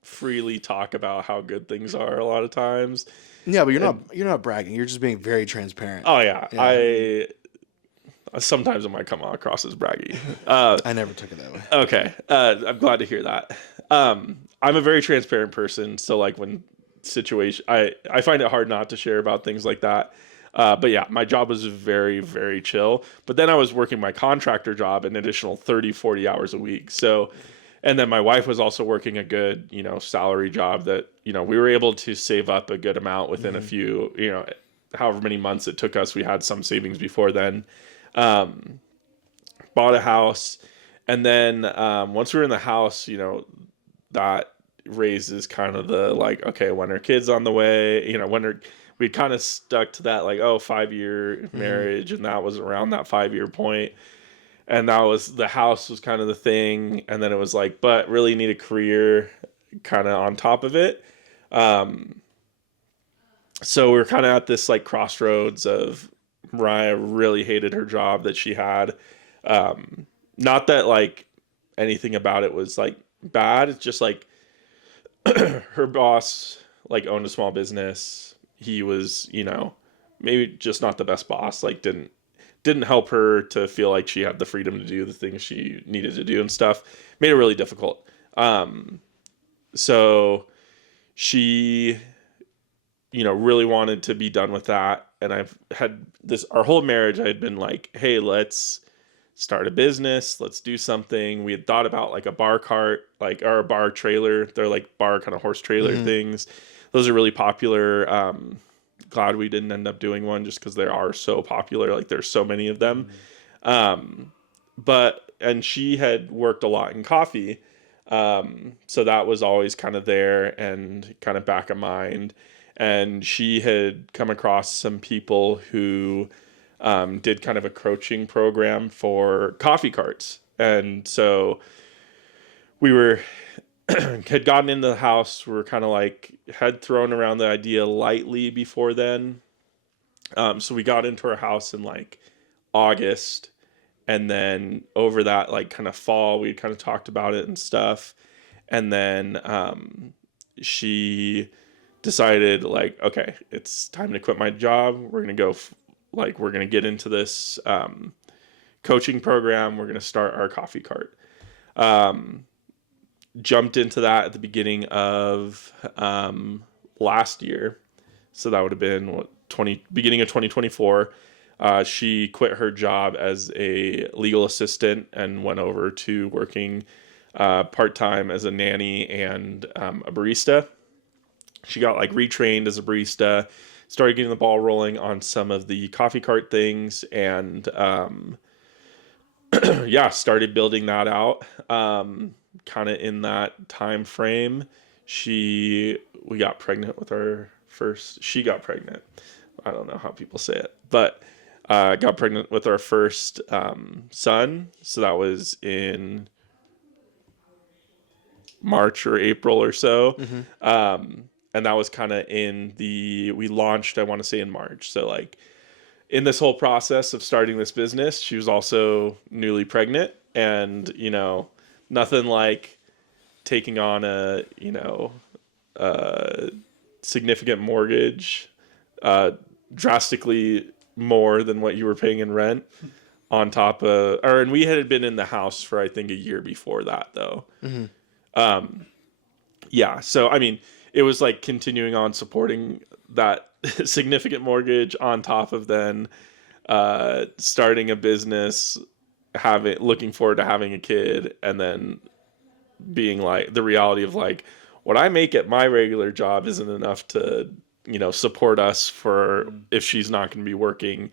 freely talk about how good things are a lot of times. Yeah, but you're not bragging. You're just being very transparent. Oh yeah. Sometimes it might come across as braggy. I never took it that way. Okay. I'm glad to hear that. I'm a very transparent person. So like when I find it hard not to share about things like that. But yeah, my job was very, very chill. But then I was working my contractor job an additional 30, 40 hours a week. So, and then my wife was also working a good, salary job that, we were able to save up a good amount within a few, however many months it took us. We had some savings before then. Bought a house, and then once we were in the house, that raises kind of the like, okay, when are kids on the way? We kind of stuck to that like 5-year marriage, and that was around that 5-year point, and the house was kind of the thing, and then it was like, but really need a career kind of on top of it. So we were kind of at this like crossroads of Mariah really hated her job that she had. Not that like anything about it was like bad. It's just like her boss like owned a small business. He was, maybe just not the best boss. Like didn't help her to feel like she had the freedom to do the things she needed to do and stuff. Made it really difficult. So she, really wanted to be done with that. And I've had this, our whole marriage, I had been like, hey, let's start a business. Let's do something. We had thought about like a bar cart, like, or a bar trailer. They're like bar kind of horse trailer things. Those are really popular. Glad we didn't end up doing one just because they are so popular. Like there's so many of them. And she had worked a lot in coffee. So that was always kind of there and kind of back of mind. And she had come across some people who did kind of a coaching program for coffee carts. And so we had gotten into the house. We were kind of like, had thrown around the idea lightly before then. So we got into our house in like August. And then over that like kind of fall, we kind of talked about it and stuff. And then she decided like, okay, it's time to quit my job. We're going to go we're going to get into this coaching program. We're going to start our coffee cart. Jumped into that at the beginning of last year. So that would have been beginning of 2024. She quit her job as a legal assistant and went over to working part-time as a nanny and a barista. She got like retrained as a barista, started getting the ball rolling on some of the coffee cart things, and started building that out. Kind of in that time frame, we got pregnant with she got pregnant. I don't know how people say it, but got pregnant with our first son. So that was in March or April or so. And that was kind of we launched, I want to say in March. So like in this whole process of starting this business, she was also newly pregnant, and, nothing like taking on a significant mortgage, drastically more than what you were paying in rent on top of, and we had been in the house for, I think, a year before that though. So, I mean, it was like continuing on supporting that significant mortgage on top of then starting a business, looking forward to having a kid, and then being like the reality of like, what I make at my regular job isn't enough to, support us for if she's not going to be working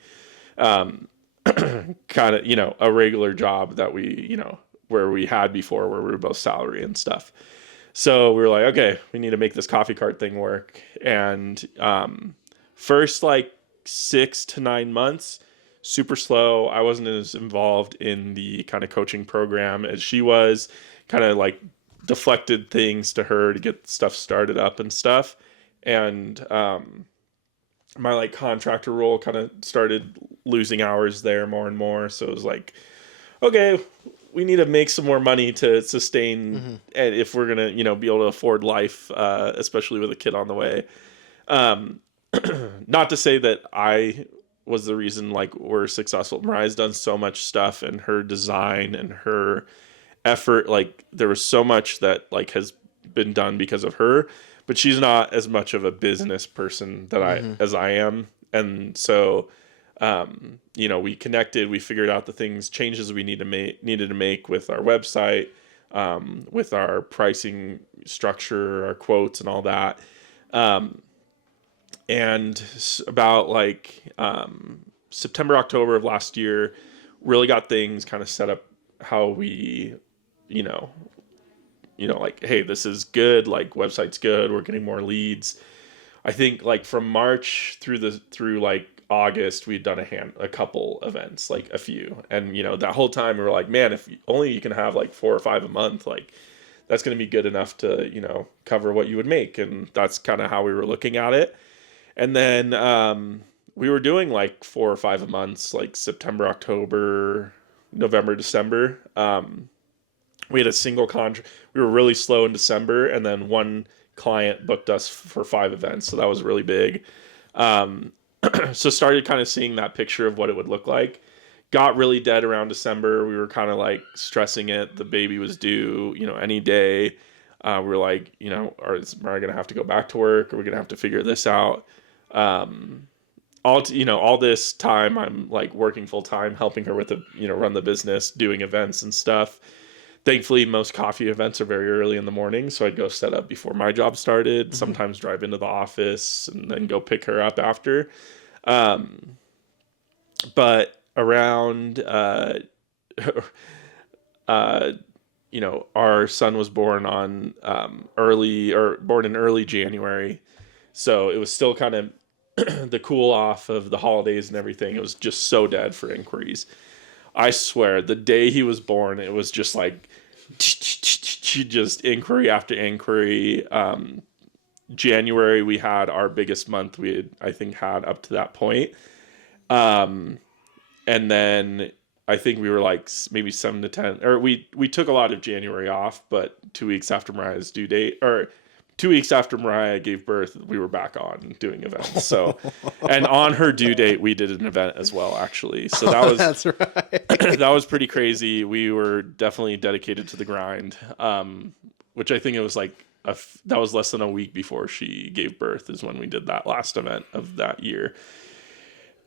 kind of, a regular job that we, where we had before, where we were both salary and stuff. So we were like, okay, we need to make this coffee cart thing work. And first like 6 to 9 months, super slow. I wasn't as involved in the kind of coaching program as she was, kind of like deflected things to her to get stuff started up and stuff. And my like contractor role kind of started losing hours there more and more. So it was like, okay, we need to make some more money to sustain, and if we're gonna, be able to afford life, especially with a kid on the way. Not to say that I was the reason like we're successful. Mariah's done so much stuff, and her design and her effort, like there was so much that like has been done because of her, but she's not as much of a business person that as I am. And so we connected, we figured out the changes we needed to make with our website, with our pricing structure, our quotes and all that. And about like, September, October of last year, really got things kind of set up how we, like, hey, this is good. Like website's good. We're getting more leads. I think like from March through like August, we'd done a couple events, like a few. And, that whole time we were like, man, if only you can have like 4 or 5 a month, like that's going to be good enough to, cover what you would make. And that's kind of how we were looking at it. And then we were doing like 4 or 5 a month, like September, October, November, December. We had a single contract. We were really slow in December, and then one client booked us for 5 events, so that was really big. So started kind of seeing that picture of what it would look like. Got really dead around December. We were kind of like stressing it. The baby was due, any day. We were like, is Mariah gonna have to go back to work? Are we gonna have to figure this out? All this time I'm like working full time, helping her with run the business, doing events and stuff. Thankfully, most coffee events are very early in the morning, so I'd go set up before my job started. Sometimes drive into the office and then go pick her up after. But around, our son was born on born in early January, so it was still kind of the cool off of the holidays and everything. It was just so dead for inquiries. I swear, the day he was born, it was just like, just inquiry after inquiry. January, we had our biggest month we had, I think, had up to that point. And then I think we were like maybe 7 to 10, or we took a lot of January off, but 2 weeks after Mariah's due date, or 2 weeks after Mariah gave birth, we were back on doing events. So, and on her due date, we did an event as well, actually. So that was, that's right. that was pretty crazy. We were definitely dedicated to the grind, which I think it was like, that was less than a week before she gave birth is when we did that last event of that year.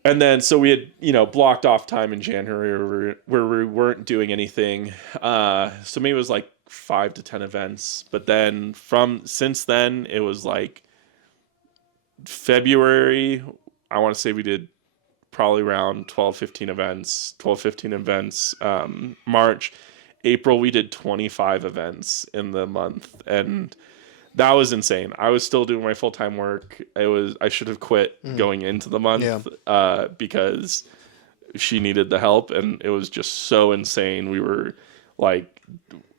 And then, so we had, blocked off time in January where we weren't doing anything. So maybe it was like 5 to 10 events. But then since then, it was like February, I want to say we did probably around 15 events. March, April, we did 25 events in the month. And that was insane. I was still doing my full-time work. I should have quit going into the month because she needed the help, and it was just so insane. We were like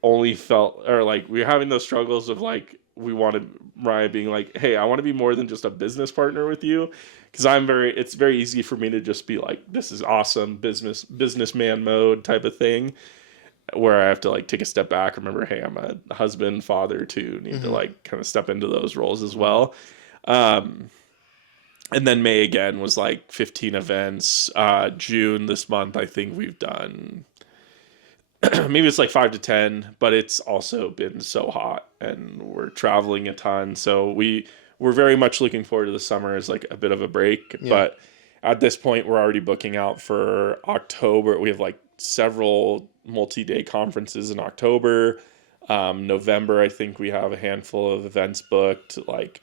we were having those struggles of like, we wanted Mariah being like, hey, I want to be more than just a business partner with you, because it's very easy for me to just be like, this is awesome, businessman mode type of thing, where I have to like take a step back. Remember, hey, I'm a husband, father too. Need to like kind of step into those roles as well. And then May again was like 15 events. June this month, I think we've done maybe it's like 5 to 10, but it's also been so hot and we're traveling a ton. So we're very much looking forward to the summer as like a bit of a break. Yeah. But at this point, we're already booking out for October. We have like several multi-day conferences in October. November, I think we have a handful of events booked. Like,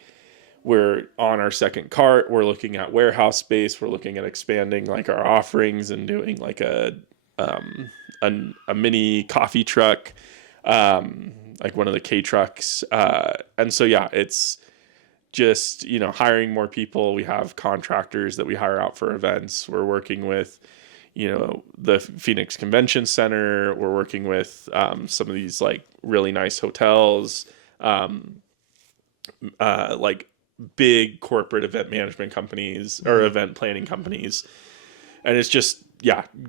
we're on our second cart. We're looking at warehouse space. We're looking at expanding like our offerings and doing like a mini coffee truck, like one of the K trucks. And so, yeah, it's just, hiring more people. We have contractors that we hire out for events. We're working with, the Phoenix Convention Center. We're working with some of these like really nice hotels, like big corporate event management companies or event planning companies. And it's just,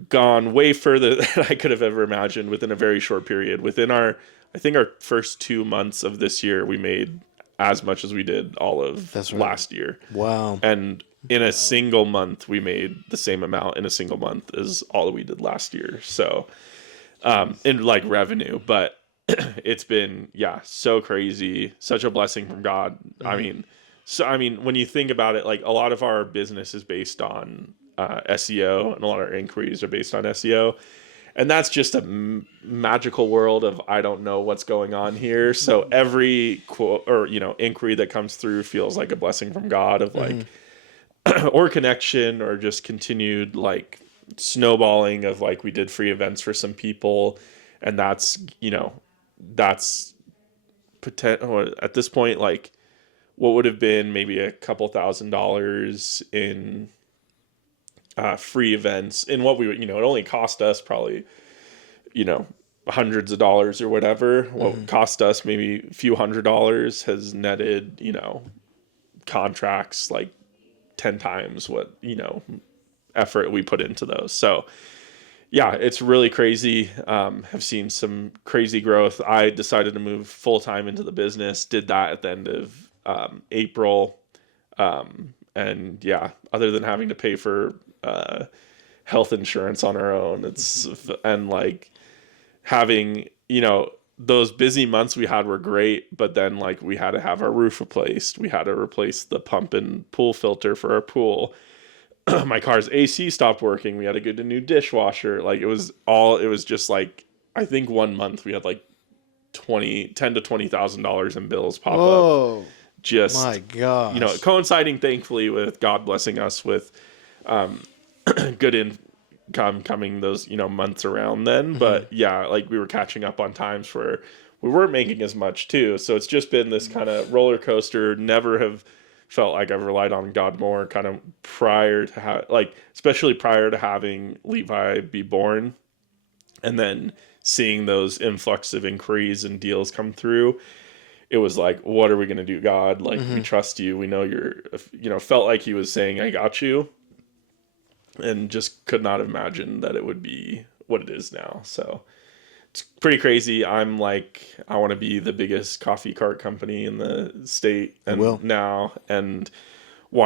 gone way further than I could have ever imagined within a very short period. Within our first 2 months of this year, we made as much as we did all of last year. Wow. And in a single month, we made the same amount in a single month as all that we did last year. So, in like revenue, but it's been, so crazy, such a blessing from God. Mm-hmm. When you think about it, like a lot of our business is based on SEO, and a lot of our inquiries are based on SEO. And that's just a magical world of, I don't know what's going on here. So every quote or, inquiry that comes through feels like a blessing from God of like, or connection, or just continued like snowballing of like, we did free events for some people. And that's, that's at this point, like what would have been maybe a couple $1,000s in free events, in what we would, it only cost us probably, hundreds of dollars or whatever. What cost us maybe a few $100s has netted, contracts like 10 times what, effort we put into those. So yeah, it's really crazy. Have seen some crazy growth. I decided to move full time into the business, did that at the end of April. And yeah, other than having to pay for health insurance on our own, and like having, those busy months we had were great, but then like we had to have our roof replaced. We had to replace the pump and pool filter for our pool. My car's AC stopped working. We had to get a new dishwasher. Like it was just like, I think 1 month we had like $10,000 to $20,000 in bills pop up. Just, my gosh. Coinciding thankfully with God blessing us with good income coming those, months around then. But yeah, like we were catching up on times where we weren't making as much too. So it's just been this kind of roller coaster. Never have felt like I've relied on God more kind of especially prior to having Levi be born, and then seeing those influx of inquiries and deals come through. It was like, what are we going to do, God? Like, we trust you. We know felt like he was saying, I got you. And just could not imagine that it would be what it is now. So it's pretty crazy. I'm like, I want to be the biggest coffee cart company in the state and want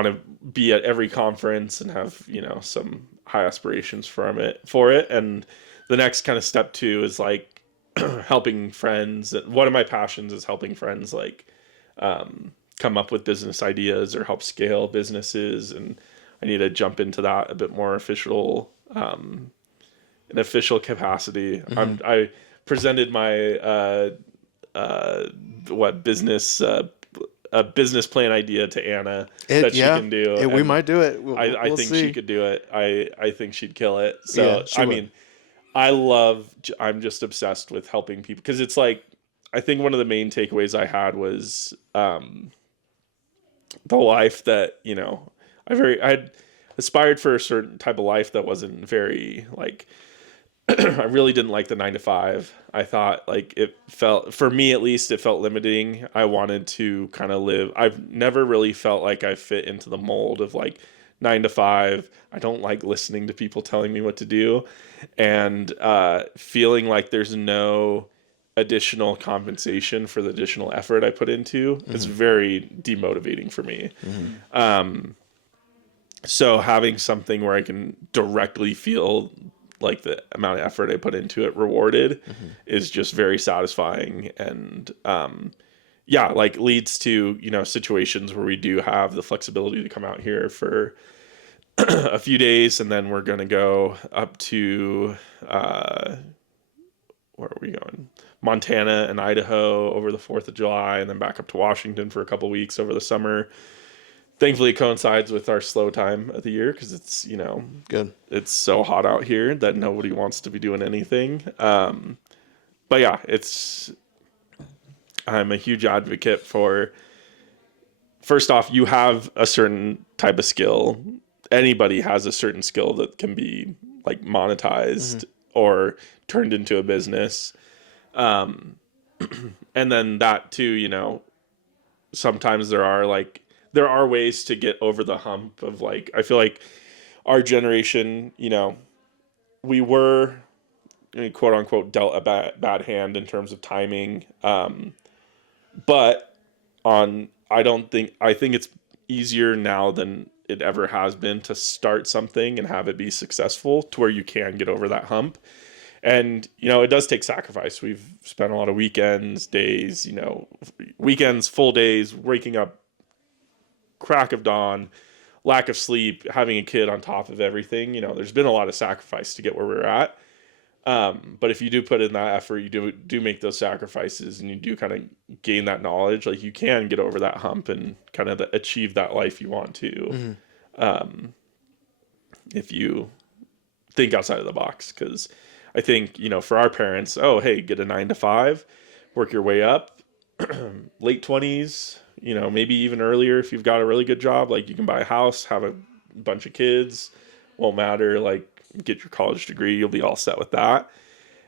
to be at every conference and have, some high aspirations for it. And the next kind of step 2 is like helping friends. One of my passions is helping friends like come up with business ideas or help scale businesses. And I need to jump into that a bit more an official capacity. I presented my a business plan idea to Anna that she can do. We might do it. I think see. she could do it. I think she'd kill it. So I'm just obsessed with helping people, because it's like, I think one of the main takeaways I had was the life that, I aspired for a certain type of life that wasn't very like, I really didn't like the 9 to 5. I thought like for me at least, it felt limiting. I wanted to kind of live. I've never really felt like I fit into the mold of like 9 to 5. I don't like listening to people telling me what to do, and feeling like there's no additional compensation for the additional effort I put into. It's very demotivating for me. So having something where I can directly feel like the amount of effort I put into it rewarded is just very satisfying. And like leads to, situations where we do have the flexibility to come out here for a few days, and then we're going to go up to where are we going? Montana and Idaho over the 4th of July, and then back up to Washington for a couple weeks over the summer. Thankfully, it coincides with our slow time of the year, because it's, good. It's so hot out here that nobody wants to be doing anything. But yeah, I'm a huge advocate for, first off, you have a certain type of skill. Anybody has a certain skill that can be like monetized or turned into a business. And then that too, sometimes there are ways to get over the hump of like, I feel like our generation, we were quote unquote dealt a bad hand in terms of timing. But I think it's easier now than it ever has been to start something and have it be successful to where you can get over that hump. And, it does take sacrifice. We've spent a lot of weekends, days, weekends, full days, waking up crack of dawn, lack of sleep, having a kid on top of everything. There's been a lot of sacrifice to get where we're at. But if you do put in that effort, you do make those sacrifices, and you do kind of gain that knowledge, like you can get over that hump and kind of achieve that life you want to. If you think outside of the box. Because I think, for our parents, get a 9 to 5, work your way up, late 20s, maybe even earlier if you've got a really good job, like you can buy a house, have a bunch of kids, won't matter, like get your college degree, you'll be all set with that.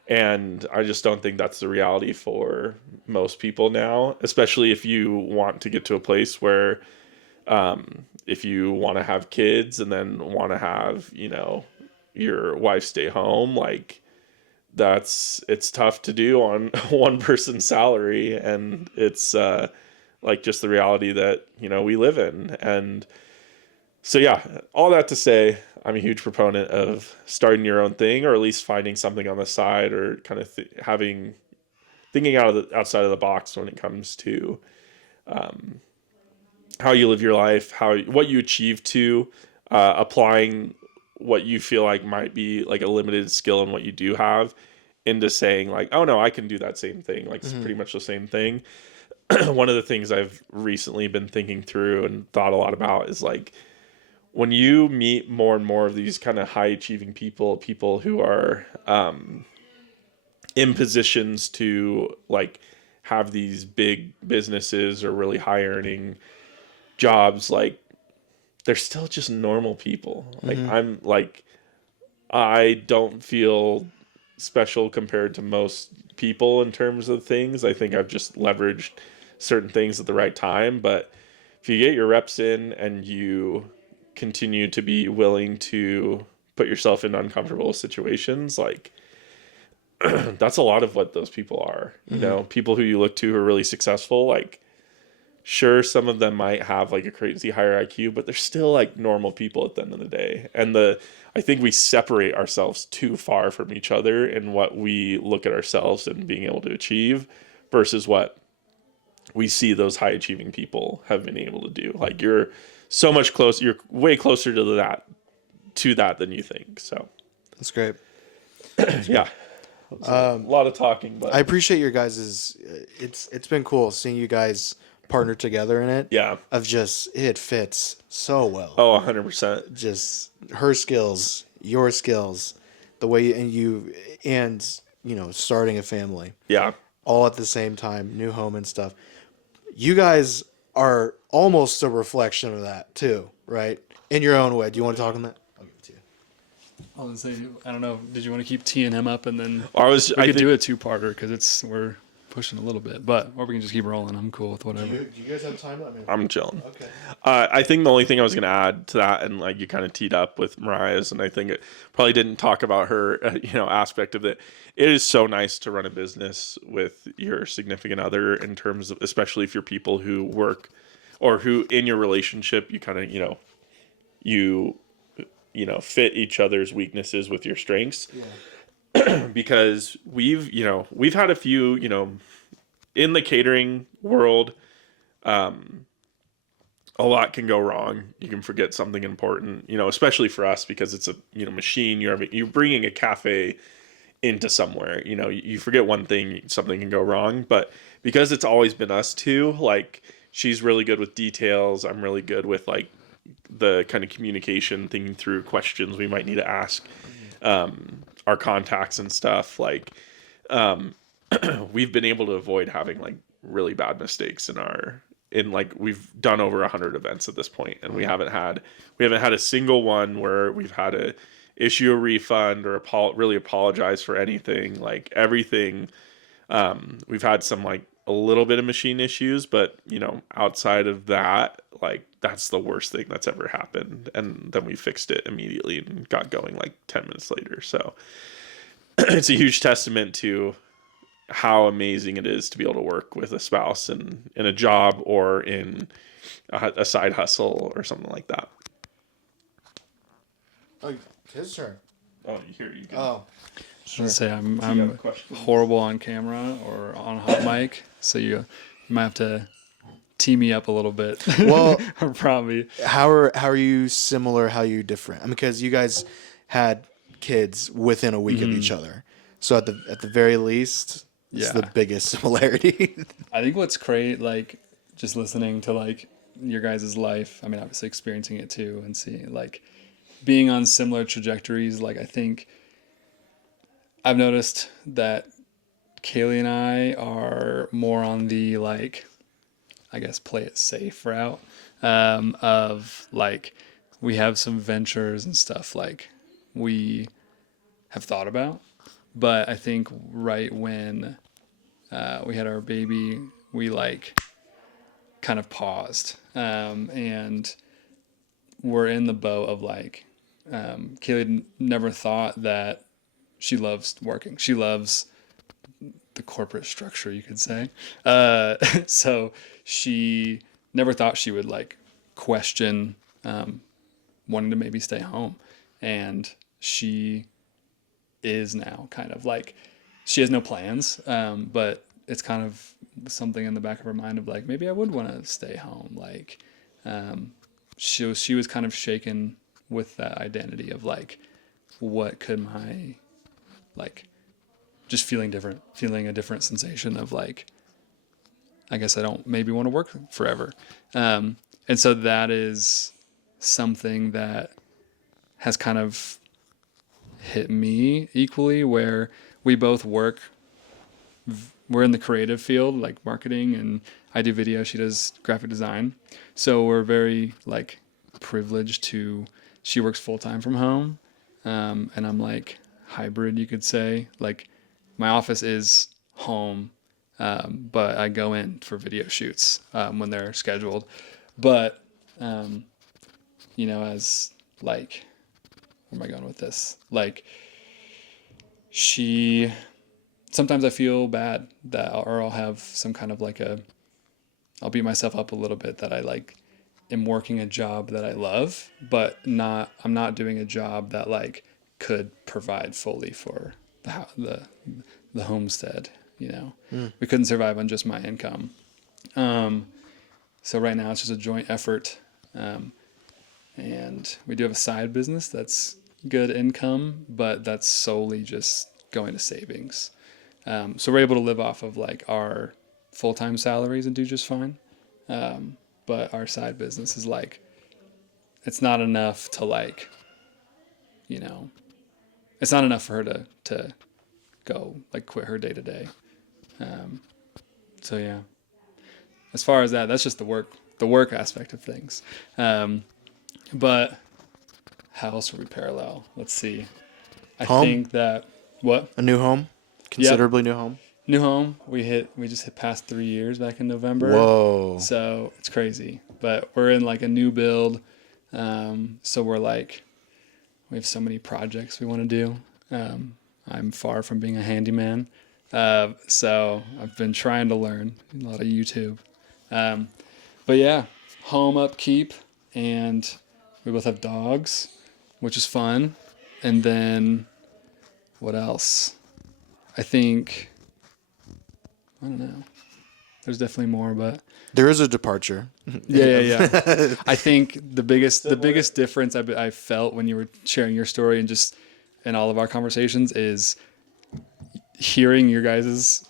And I just don't think that's the reality for most people now, especially if you want to get to a place where If you want to have kids and then want to have, your wife stay home, like it's tough to do on one person's salary. And it's, like just the reality that, we live in. And so, yeah, all that to say, I'm a huge proponent of starting your own thing, or at least finding something on the side, or kind of thinking outside of the box when it comes to how you live your life, what you achieve to applying what you feel like might be like a limited skill in what you do have into saying like, oh no, I can do that same thing. Like it's pretty much the same thing. One of the things I've recently been thinking through and thought a lot about is like, when you meet more and more of these kind of high achieving people who are in positions to like have these big businesses or really high earning jobs, like they're still just normal people. Like I don't feel special compared to most people in terms of things. I think I've just leveraged certain things at the right time. But if you get your reps in and you continue to be willing to put yourself in uncomfortable situations, like that's a lot of what those people are. People who you look to who are really successful, like sure, some of them might have like a crazy higher IQ, but they're still like normal people at the end of the day. And I think we separate ourselves too far from each other in what we look at ourselves and being able to achieve versus what we see those high achieving people have been able to do. Like you're so much closer, you're way closer to that than you think. So That's great. yeah. A lot of talking, but I appreciate your guys's. It's been cool seeing you guys partner together in it. Yeah. It fits so well. Oh, 100%. Just her skills, your skills, the way starting a family. Yeah. All at the same time, new home and stuff. You guys are almost a reflection of that too, right? In your own way. Do you want to talk on that? I'll give it to you. I was gonna say, I don't know. Did you want to keep teeing him up and then I could do a two-parter because we're pushing a little bit, or we can just keep rolling. I'm cool with whatever. Do you guys have time? I'm chilling. Okay. I think the only thing I was going to add to that, and like you kind of teed up with Mariah's, and I think it probably didn't talk about her, aspect of it. It is so nice to run a business with your significant other in terms of, especially if you're people who work or who in your relationship, you kind of, fit each other's weaknesses with your strengths. Yeah. Because we've had a few, in the catering world, a lot can go wrong. You can forget something important, especially for us because it's a, machine. You're bringing a cafe into somewhere, you forget one thing, something can go wrong. But because it's always been us two, like she's really good with details. I'm really good with like the kind of communication, thinking through questions we might need to ask. Our contacts and stuff, like we've been able to avoid having like really bad mistakes we've done over 100 events at this point, and we haven't had a single one where we've had to issue a refund or really apologize for anything. Like everything, we've had some like a little bit of machine issues, but outside of that, like that's the worst thing that's ever happened. And then we fixed it immediately and got going like 10 minutes later. So it's a huge testament to how amazing it is to be able to work with a spouse in a job or in a side hustle or something like that. Oh, his turn. Oh, you can. Oh, I was gonna say I'm horrible on camera or on hot mic, so you might have to tee me up a little bit. Well, or probably. How are you similar? How are you different? I mean, because you guys had kids within a week of each other, so at the very least, it's the biggest similarity. I think what's great, like just listening to like your guys' life. I mean, obviously experiencing it too, and seeing like being on similar trajectories. Like I think I've noticed that Kaylee and I are more on the like, I guess, play it safe route of like we have some ventures and stuff like we have thought about, but I think right when we had our baby, we like kind of paused. And we're in the boat of like, Kaylee never thought that she loves working. She loves the corporate structure, you could say. So she never thought she would like question wanting to maybe stay home. And she is now kind of like, she has no plans, but it's kind of something in the back of her mind of like, maybe I would want to stay home. Like, she was kind of shaken with that identity of like, what could my, like, just feeling a different sensation of like, I guess I don't maybe want to work forever. And so that is something that has kind of hit me equally, where we both work. We're in the creative field, like marketing, and I do video. She does graphic design. So we're very like privileged to, she works full time from home. And I'm like hybrid, you could say. Like my office is home, but I go in for video shoots when they're scheduled. But, as like, where am I going with this? Like sometimes I feel bad that, or I'll have some kind of like I'll beat myself up a little bit that I like am working a job that I love, but I'm not doing a job that like could provide fully for the homestead, We couldn't survive on just my income. So right now it's just a joint effort. And we do have a side business that's good income, but that's solely just going to savings. So we're able to live off of like our full-time salaries and do just fine. But our side business is like, it's not enough to like, it's not enough for her to go like quit her day to day. So yeah, as far as that's just the work aspect of things. But how else are we parallel? Let's see. I think that what? A new home? Considerably new home? New home. We just hit past 3 years back in November. Whoa. So it's crazy. But we're in like a new build. So we're like, we have so many projects we want to do. I'm far from being a handyman. So I've been trying to learn a lot of YouTube. But yeah, home upkeep, and we both have dogs, which is fun. And then what else? I don't know. There's definitely more, but there is a departure. Yeah. I think the biggest difference I felt when you were sharing your story and just in all of our conversations is hearing your guys'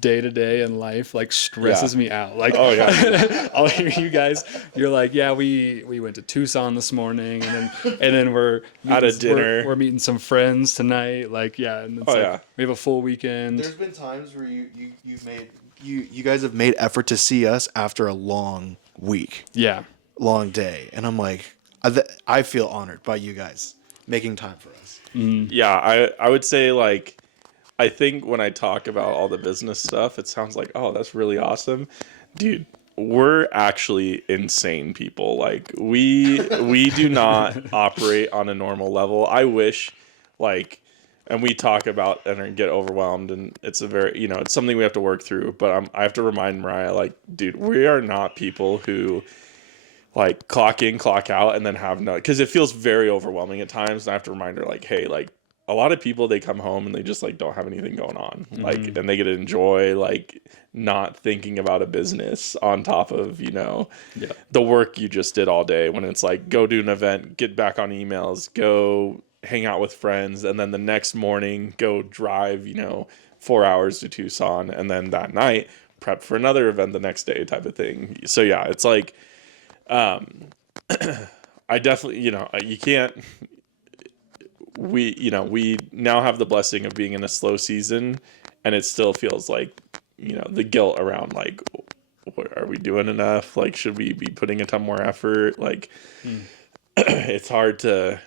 day to day in life like stresses me out. Like, oh yeah, I'll hear you guys. You're like, yeah, we went to Tucson this morning, and then we're at a dinner. We're meeting some friends tonight. Like, yeah, and it's we have a full weekend. There's been times where you guys have made effort to see us after a long week. Yeah, long day, and I'm like, I feel honored by you guys making time for us. Yeah, I would say like, I think when I talk about all the business stuff, it sounds like, oh, that's really awesome. Dude, we're actually insane people. Like we do not operate on a normal level. I wish like, and we talk about and get overwhelmed, and it's a very, it's something we have to work through, but I have to remind Mariah, like, dude, we are not people who like clock in, clock out, and then have no, because it feels very overwhelming at times. And I have to remind her like, hey, like, a lot of people, they come home and they just like don't have anything going on, like, and they get to enjoy like not thinking about a business on top of the work you just did all day. When it's like, go do an event, get back on emails, go hang out with friends, and then the next morning go drive 4 hours to Tucson, and then that night prep for another event the next day, type of thing. So yeah, it's like I definitely, you can't. We now have the blessing of being in a slow season, and it still feels like, the guilt around like, what, are we doing enough? Like, should we be putting a ton more effort? Like, it's hard to,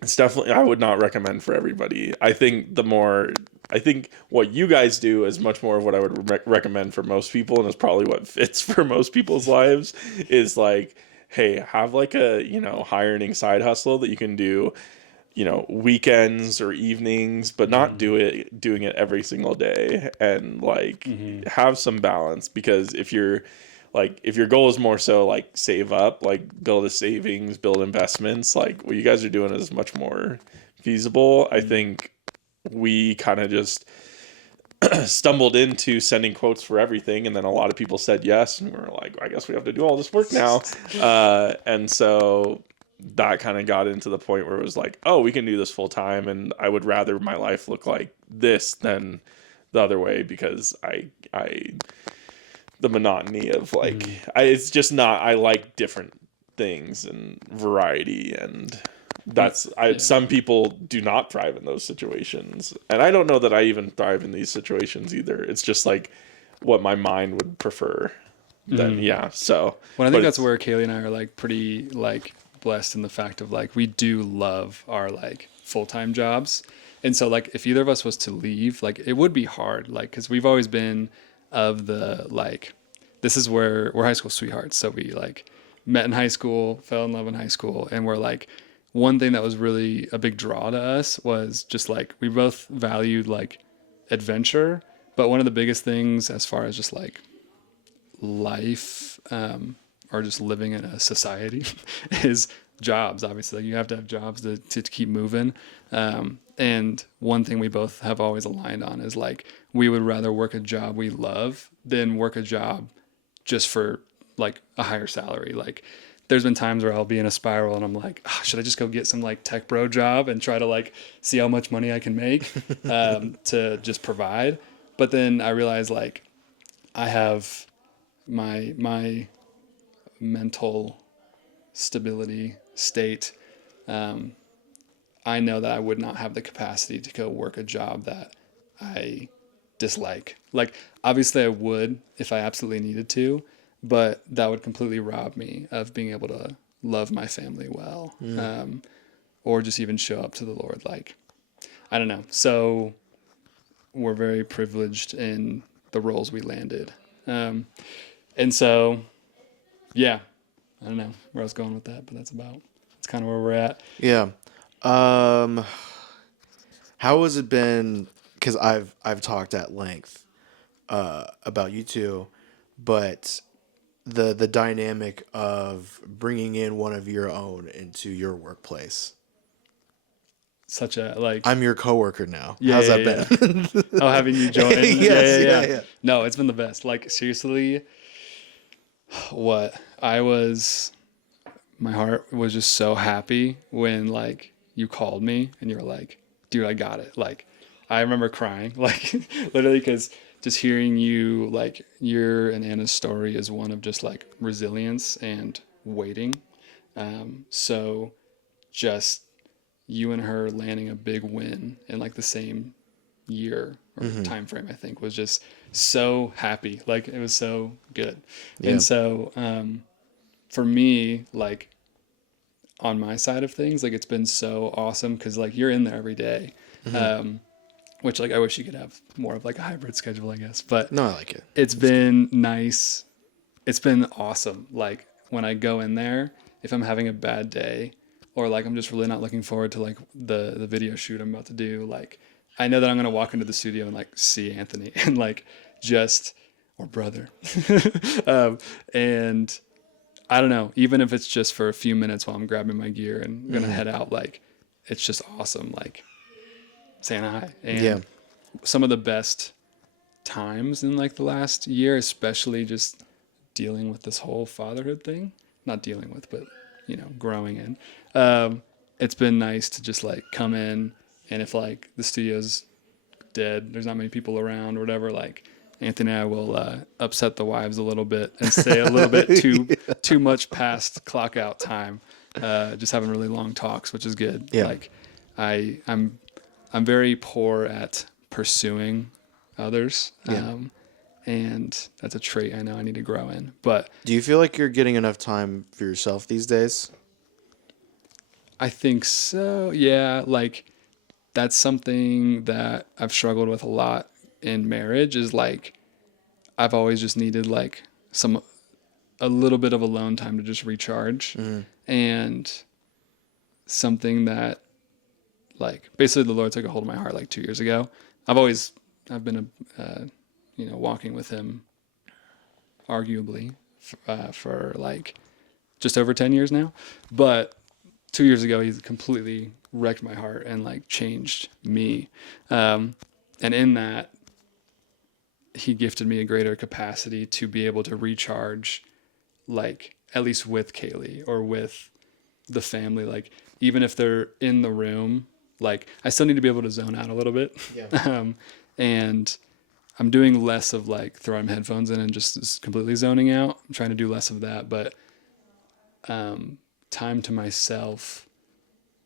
it's definitely, I would not recommend for everybody. I think the more I think what you guys do is much more of what I would recommend for most people, and is probably what fits for most people's lives, is like, hey, have like a, high earning side hustle that you can do, weekends or evenings, but not doing it every single day, and like have some balance. Because if your goal is more so like save up, like build a savings, build investments, like what you guys are doing is much more feasible. I think we kind of just stumbled into sending quotes for everything, and then a lot of people said yes, and we were like, I guess we have to do all this work now. And so that kind of got into the point where it was like, oh, we can do this full time, and I would rather my life look like this than the other way, because I the monotony of like, it's just not, I like different things and variety, and some people do not thrive in those situations, and I don't know that I even thrive in these situations either. It's just like what my mind would prefer. Then so. Well, I think that's where Kaylee and I are like pretty like blessed in the fact of like we do love our like full-time jobs, and so like if either of us was to leave, like it would be hard, like because we've always been of the like, this is where we're high school sweethearts, so we like met in high school, fell in love in high school, and we're like, one thing that was really a big draw to us was just like we both valued like adventure, but one of the biggest things as far as just like life or just living in a society is jobs. Obviously, like you have to have jobs to keep moving. And one thing we both have always aligned on is like we would rather work a job we love than work a job just for like a higher salary. Like there's been times where I'll be in a spiral and I'm like, should I just go get some like tech bro job and try to like see how much money I can make to just provide. But then I realize like I have my mental stability state. I know that I would not have the capacity to go work a job that I dislike. Like obviously I would if I absolutely needed to, but that would completely rob me of being able to love my family well, or just even show up to the Lord. Like, I don't know. So we're very privileged in the roles we landed. And so, yeah, I don't know where I was going with that, but that's kind of where we're at. Yeah. How has it been? Because I've talked at length about you two, but the dynamic of bringing in one of your own into your workplace. Such a like. I'm your coworker now. Yeah, How's yeah, that been? Oh, having you join. Yes, yeah. No, it's been the best. Like seriously, my heart was just so happy when like you called me and you were like, dude, I got it. Like I remember crying, like literally, because just hearing you, like your and Anna's story is one of just like resilience and waiting. So just you and her landing a big win in like the same year or time frame, I think, was just so happy. Like it was so good. Yeah. And so for me, like on my side of things, like it's been so awesome because like you're in there every day. Which like I wish you could have more of like a hybrid schedule, I guess. But no, I like it. It's been nice. It's been awesome. Like when I go in there, if I'm having a bad day or like I'm just really not looking forward to like the video shoot I'm about to do, like I know that I'm gonna walk into the studio and like see Anthony and like or brother. And I don't know, even if it's just for a few minutes while I'm grabbing my gear and gonna head out, like it's just awesome. Like saying hi. And some of the best times in like the last year, especially just dealing with this whole fatherhood thing, not dealing with, but growing in, it's been nice to just like come in, and if like the studio's dead, there's not many people around or whatever, like Anthony and I will upset the wives a little bit and say a little bit too much past clock out time, just having really long talks, which is good. Like I'm very poor at pursuing others. And that's a trait I know I need to grow in. But do you feel like you're getting enough time for yourself these days? I think so. Yeah. Like that's something that I've struggled with a lot in marriage is like I've always just needed like a little bit of alone time to just recharge. And something that like basically the Lord took a hold of my heart like 2 years ago. I've been walking with him arguably for like just over 10 years now, but 2 years ago he's completely wrecked my heart and like changed me, and in that he gifted me a greater capacity to be able to recharge, like at least with Kaylee or with the family, like even if they're in the room, like I still need to be able to zone out a little bit. And I'm doing less of like throwing headphones in and just completely zoning out. I'm trying to do less of that, but time to myself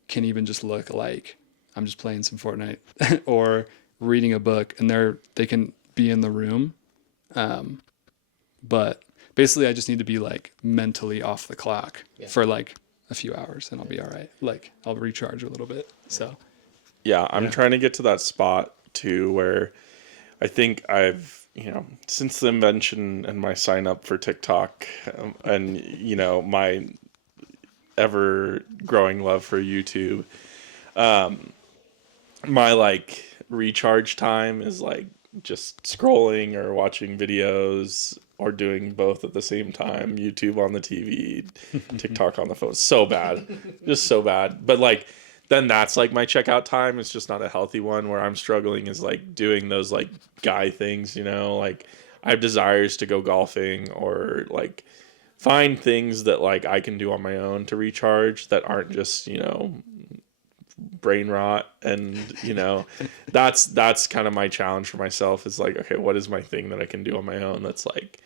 can even just look like I'm just playing some Fortnite or reading a book, and they can be in the room. But basically I just need to be like mentally off the clock for like a few hours and I'll be all right. Like I'll recharge a little bit. So yeah, I'm trying to get to that spot too where I think I've, since the invention and my sign up for TikTok, and my ever growing love for YouTube, my like recharge time is like just scrolling or watching videos or doing both at the same time. YouTube on the TV, TikTok on the phone. So bad. Just so bad. But like then that's like my checkout time. It's just not a healthy one. Where I'm struggling is like doing those like guy things, like I have desires to go golfing or like find things that like I can do on my own to recharge that aren't just, brain rot. And, that's kind of my challenge for myself is like, okay, what is my thing that I can do on my own that's like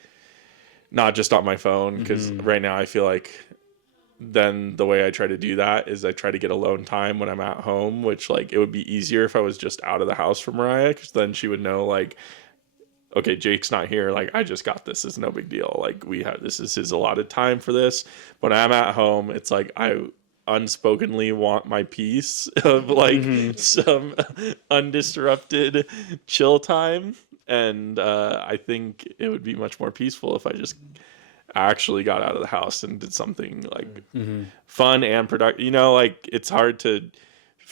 not just on my phone? Because right now I feel like then the way I try to do that is I try to get alone time when I'm at home, which like it would be easier if I was just out of the house for Mariah, because then she would know like, okay, Jake's not here. Like I just got this. It's no big deal. Like this is his allotted time for this. When I'm at home, it's like I unspokenly want my peace of like some undisrupted chill time. And I think it would be much more peaceful if I just actually got out of the house and did something like fun and productive. Like it's hard to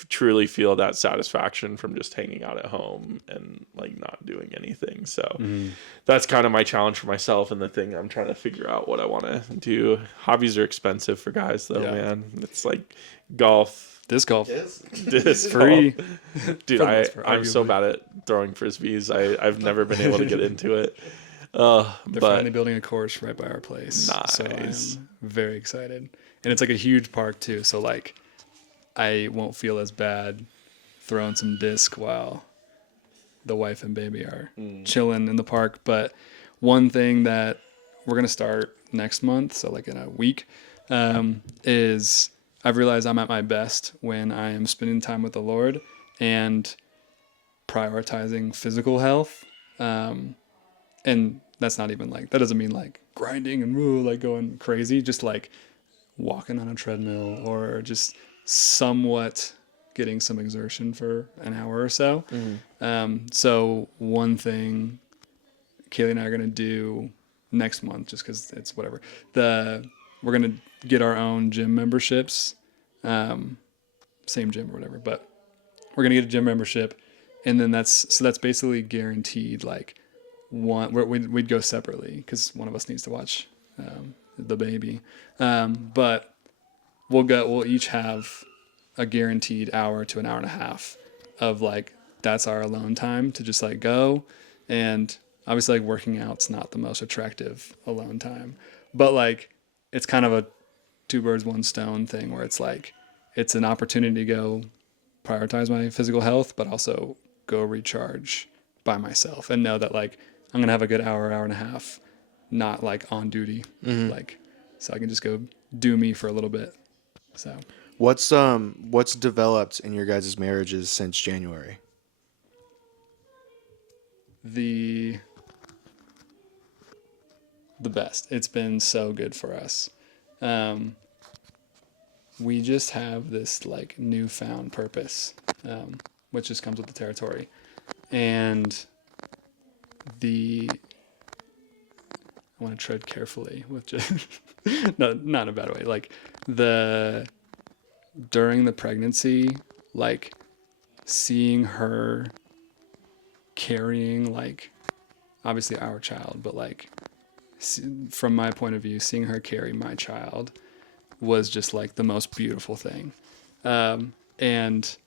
truly feel that satisfaction from just hanging out at home and like not doing anything. So that's kind of my challenge for myself and the thing I'm trying to figure out what I want to do. Hobbies are expensive for guys though, man. It's like golf. Disc golf. Disc free. Dude, I'm so bad at throwing frisbees. I've never been able to get into it. They're finally building a course right by our place. Nice. So I'm very excited. And it's like a huge park too. So like I won't feel as bad throwing some disc while the wife and baby are chilling in the park. But one thing that we're going to start next month, so like in a week, is I've realized I'm at my best when I am spending time with the Lord and prioritizing physical health. And that's not even like, that doesn't mean like grinding and like going crazy, just like walking on a treadmill or just somewhat getting some exertion for an hour or so. So one thing Kaylee and I are going to do next month, just because it's whatever, we're going to get our own gym memberships, same gym or whatever, but we're going to get a gym membership. And then that's basically guaranteed like we'd go separately because one of us needs to watch the baby. But we'll each have a guaranteed hour to an hour and a half of like, that's our alone time to just like go. And obviously like working out's not the most attractive alone time, but like, it's kind of a two birds, one stone thing where it's like, it's an opportunity to go prioritize my physical health, but also go recharge by myself and know that like, I'm going to have a good hour and a half, not like on duty. Like, so I can just go do me for a little bit. So what's developed in your guys' marriages since January? The best. It's been so good for us. We just have this like newfound purpose. which just comes with the territory. And I want to tread carefully with just, no, not in a bad way. Like during the pregnancy, like seeing her carrying, like, obviously our child, but like from my point of view, seeing her carry my child was just like the most beautiful thing. And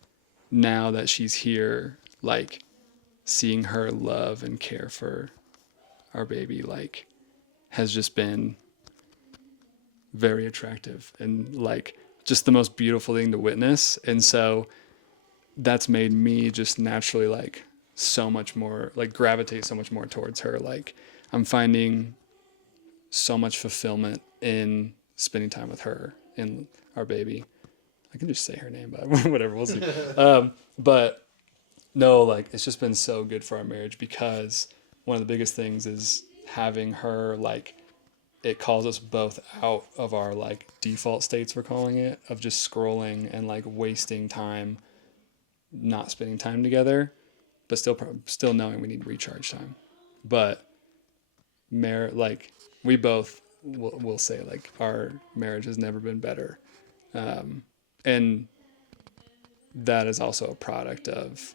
now that she's here, like seeing her love and care for our baby, like, has just been very attractive and like just the most beautiful thing to witness. And so that's made me just naturally like so much more, like gravitate so much more towards her. Like I'm finding so much fulfillment in spending time with her and our baby. I can just say her name, but whatever, we'll see. But no, like it's just been so good for our marriage, because one of the biggest things is having her, like, it calls us both out of our like default states, we're calling it, of just scrolling and like wasting time, not spending time together, but still knowing we need recharge time. But like we both will say like our marriage has never been better. And that is also a product of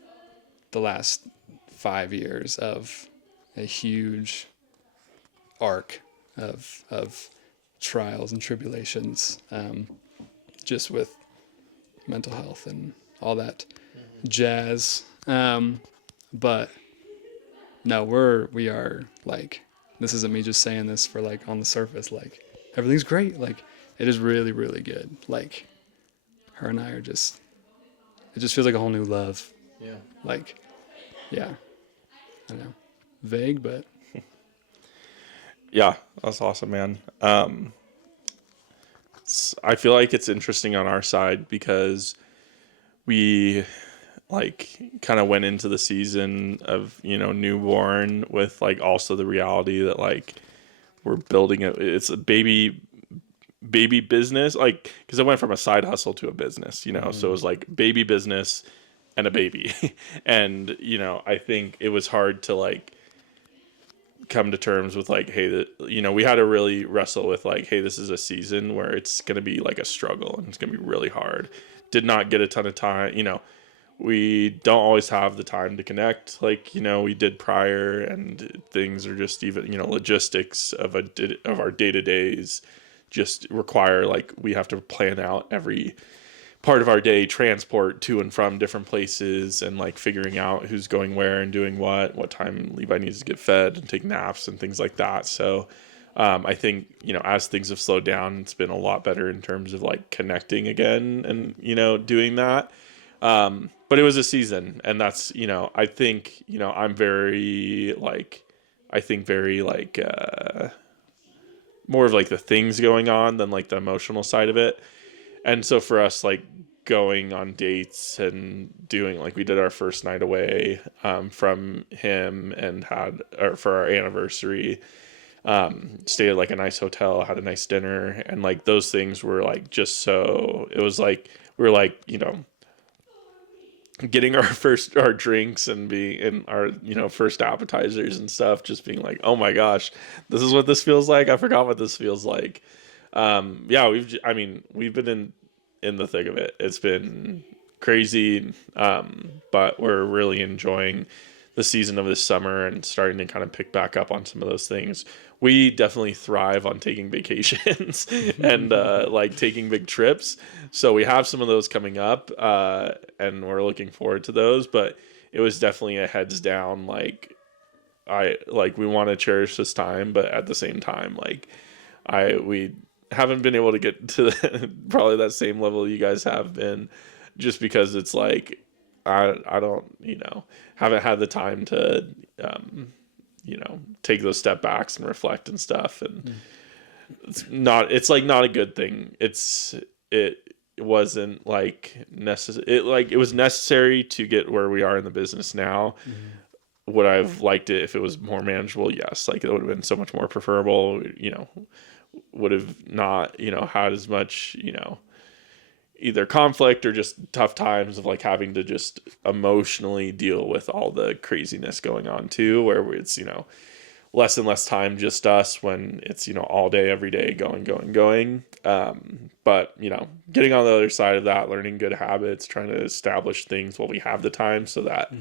the last 5 years of a huge arc of trials and tribulations, just with mental health and all that jazz. But no, we are like, this isn't me just saying this for like on the surface, like everything's great. Like it is really, really good. Like her and I are just, it just feels like a whole new love. Yeah. Like, yeah, I know, vague, but Yeah, that's awesome, man. I feel like it's interesting on our side because we like kind of went into the season of, newborn with like also the reality that like we're building it. It's a baby business, like, because it went from a side hustle to a business, so it was like baby business and a baby. And, I think it was hard to like come to terms with like, hey, we had to really wrestle with like, hey, this is a season where it's going to be like a struggle and it's going to be really hard. Did not get a ton of time, we don't always have the time to connect like, we did prior, and things are just even, logistics of our day-to-days just require like, we have to plan out every part of our day, transport to and from different places, and like figuring out who's going where and doing what time Levi needs to get fed and take naps and things like that. So I think, as things have slowed down, it's been a lot better in terms of like connecting again and, doing that. But it was a season, and that's, I think, I'm very like, more of like the things going on than like the emotional side of it. And so for us, like going on dates and doing, like, we did our first night away from him and for our anniversary, stayed at like a nice hotel, had a nice dinner, and like those things were like just so, it was like we were like, getting our drinks and being in our first appetizers and stuff, just being like, oh my gosh, this is what this feels like. I forgot what this feels like. We've been in the thick of it. It's been crazy, but we're really enjoying the season of this summer and starting to kind of pick back up on some of those things. We definitely thrive on taking vacations and like taking big trips. So we have some of those coming up, and we're looking forward to those. But it was definitely a heads down. Like we want to cherish this time, but at the same time, like we haven't been able to get to probably that same level you guys have been, just because it's like I don't haven't had the time to take those step backs and reflect and stuff, and it's not a good thing. It wasn't like necessary. It was necessary to get where we are in the business now. Would I've liked it if it was more manageable? Yes. Like it would have been so much more preferable, would have not, had as much, either conflict or just tough times of like having to just emotionally deal with all the craziness going on too, where it's, less and less time just us when it's, all day, every day going. But, getting on the other side of that, learning good habits, trying to establish things while we have the time so that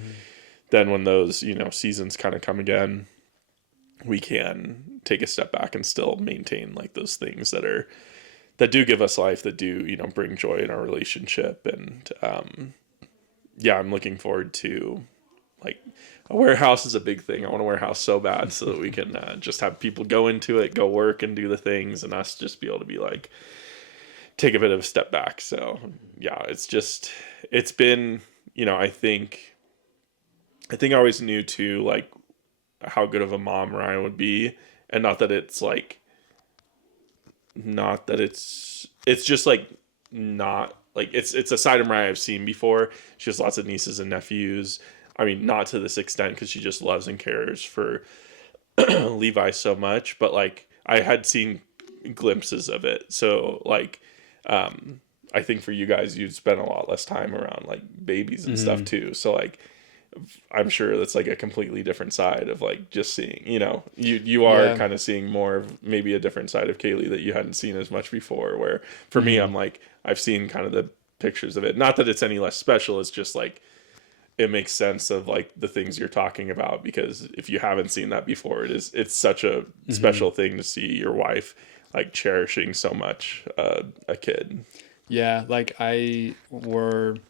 then when those, seasons kind of come again, we can take a step back and still maintain like those things that do give us life, that do, bring joy in our relationship. And, I'm looking forward to like a warehouse is a big thing. I want a warehouse so bad so that we can just have people go into it, go work and do the things, and us just be able to be like, take a bit of a step back. So it's been, I think I always knew too, like how good of a mom Ryan would be. And not that it's just like, not like it's a side of Mariah I've seen before. She has lots of nieces and nephews. I mean, not to this extent because she just loves and cares for Levi so much, but like I had seen glimpses of it. So like, I think for you guys, you'd spend a lot less time around like babies and stuff too. So like, I'm sure that's like a completely different side of like just seeing, you are kind of seeing more of maybe a different side of Kaylee that you hadn't seen as much before, where for me, I'm like, I've seen kind of the pictures of it. Not that it's any less special. It's just like, it makes sense of like the things you're talking about, because if you haven't seen that before, it's such a special thing to see your wife like cherishing so much a kid. Yeah. Like one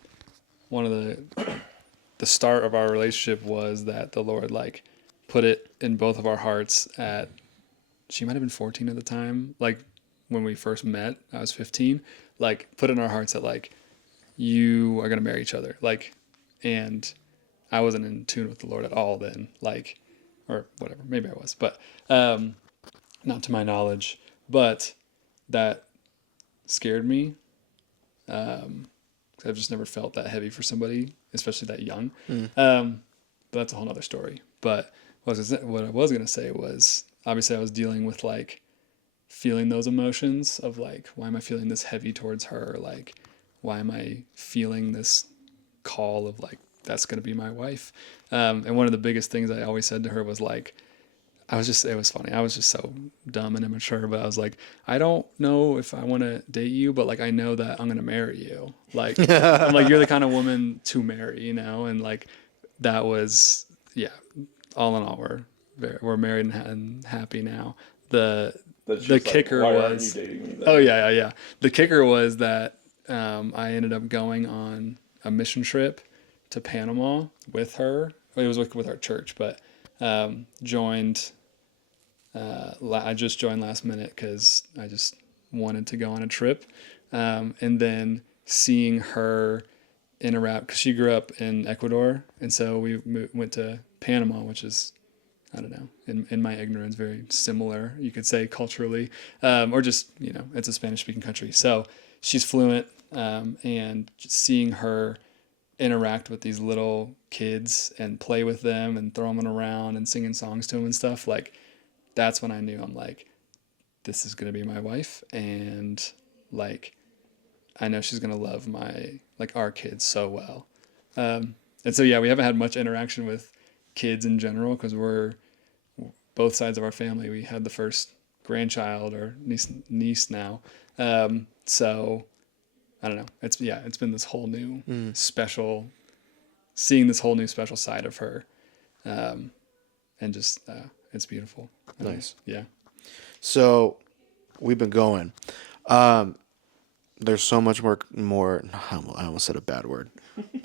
of the start of our relationship was that the Lord like put it in both of our hearts she might've been 14 at the time. Like when we first met, I was 15, like put in our hearts that like, you are going to marry each other. Like, and I wasn't in tune with the Lord at all then, like, or whatever, maybe I was, but not to my knowledge. But that scared me. I've just never felt that heavy for somebody, especially that young. But that's a whole nother story. But what I was going to say was, obviously I was dealing with like feeling those emotions of like, why am I feeling this heavy towards her? Like, why am I feeling this call of like, that's going to be my wife? And one of the biggest things I always said to her was like, it was funny. I was just so dumb and immature, but I was like, I don't know if I want to date you, but like, I know that I'm going to marry you. Like, I'm like, you're the kind of woman to marry, And like, that was, all in all, we're married and happy now. The kicker like, why was, aren't you dating me then? Oh yeah. The kicker was that, I ended up going on a mission trip to Panama with her. It was with our church, but joined. I just joined last minute because I just wanted to go on a trip, and then seeing her interact, because she grew up in Ecuador, and so we went to Panama, which is, I don't know, in my ignorance, very similar, you could say, culturally, or just, it's a Spanish-speaking country. So she's fluent, and just seeing her interact with these little kids and play with them and throw them around and singing songs to them and stuff, like, that's when I knew, I'm like, this is going to be my wife. And like, I know she's going to love our kids so well. And so, we haven't had much interaction with kids in general, because we're both sides of our family. We had the first grandchild or niece now. So I don't know. It's been this whole new special, seeing this whole new special side of her. And just, it's beautiful. Nice. Yeah. So we've been going. There's so much more. I almost said a bad word.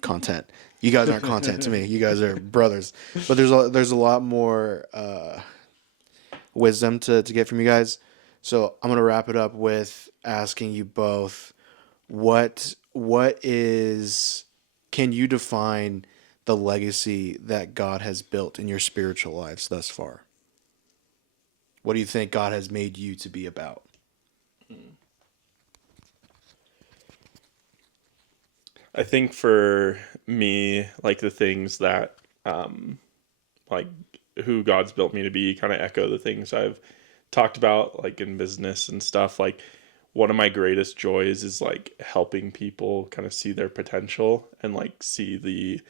Content. You guys aren't content to me. You guys are brothers. But there's a lot more wisdom to get from you guys. So I'm gonna wrap it up with asking you both, can you define the legacy that God has built in your spiritual lives thus far? What do you think God has made you to be about? I think for me, like the things that, like who God's built me to be kind of echo the things I've talked about, like in business and stuff. Like one of my greatest joys is like helping people kind of see their potential and like see the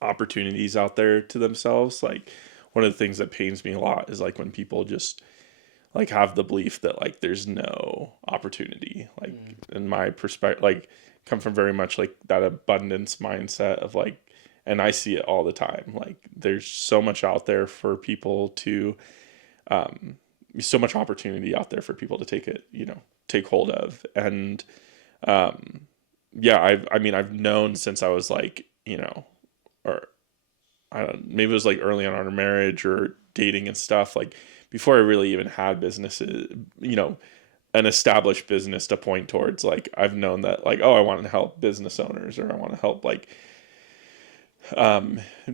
opportunities out there to themselves. Like one of the things that pains me a lot is like when people just like have the belief that like there's no opportunity, like in my perspective, like come from very much like that abundance mindset of like, and I see it all the time. Like there's so much out there for people to, so much opportunity out there for people to take hold of. And, yeah, I've known since I was like, or I don't, maybe it was like early on in our marriage or dating and stuff, like before I really even had businesses, an established business to point towards, like I've known that like, oh, I want to help business owners, or I want to help like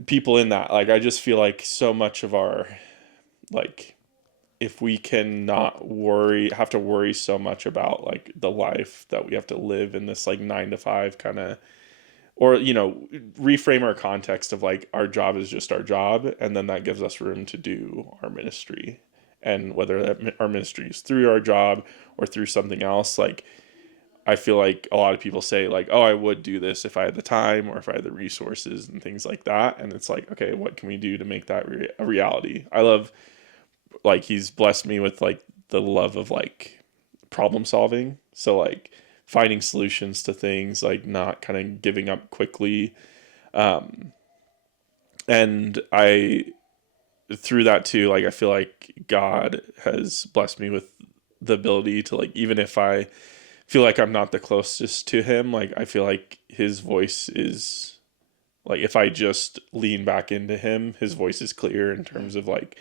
people in that. Like I just feel like so much of our, like, if we can not have to worry so much about like the life that we have to live in this like 9 to 5 kind of, or reframe our context of like our job is just our job, and then that gives us room to do our ministry. And whether that our ministry is through our job or through something else, like I feel like a lot of people say like, oh, I would do this if I had the time or if I had the resources and things like that. And it's like, okay, what can we do to make that a reality? I love, like, he's blessed me with like the love of like problem solving. So like finding solutions to things, like not kind of giving up quickly. And through that too, like I feel like God has blessed me with the ability to like, even if I feel like I'm not the closest to him, like I feel like his voice is like, if I just lean back into him, his voice is clear in terms of like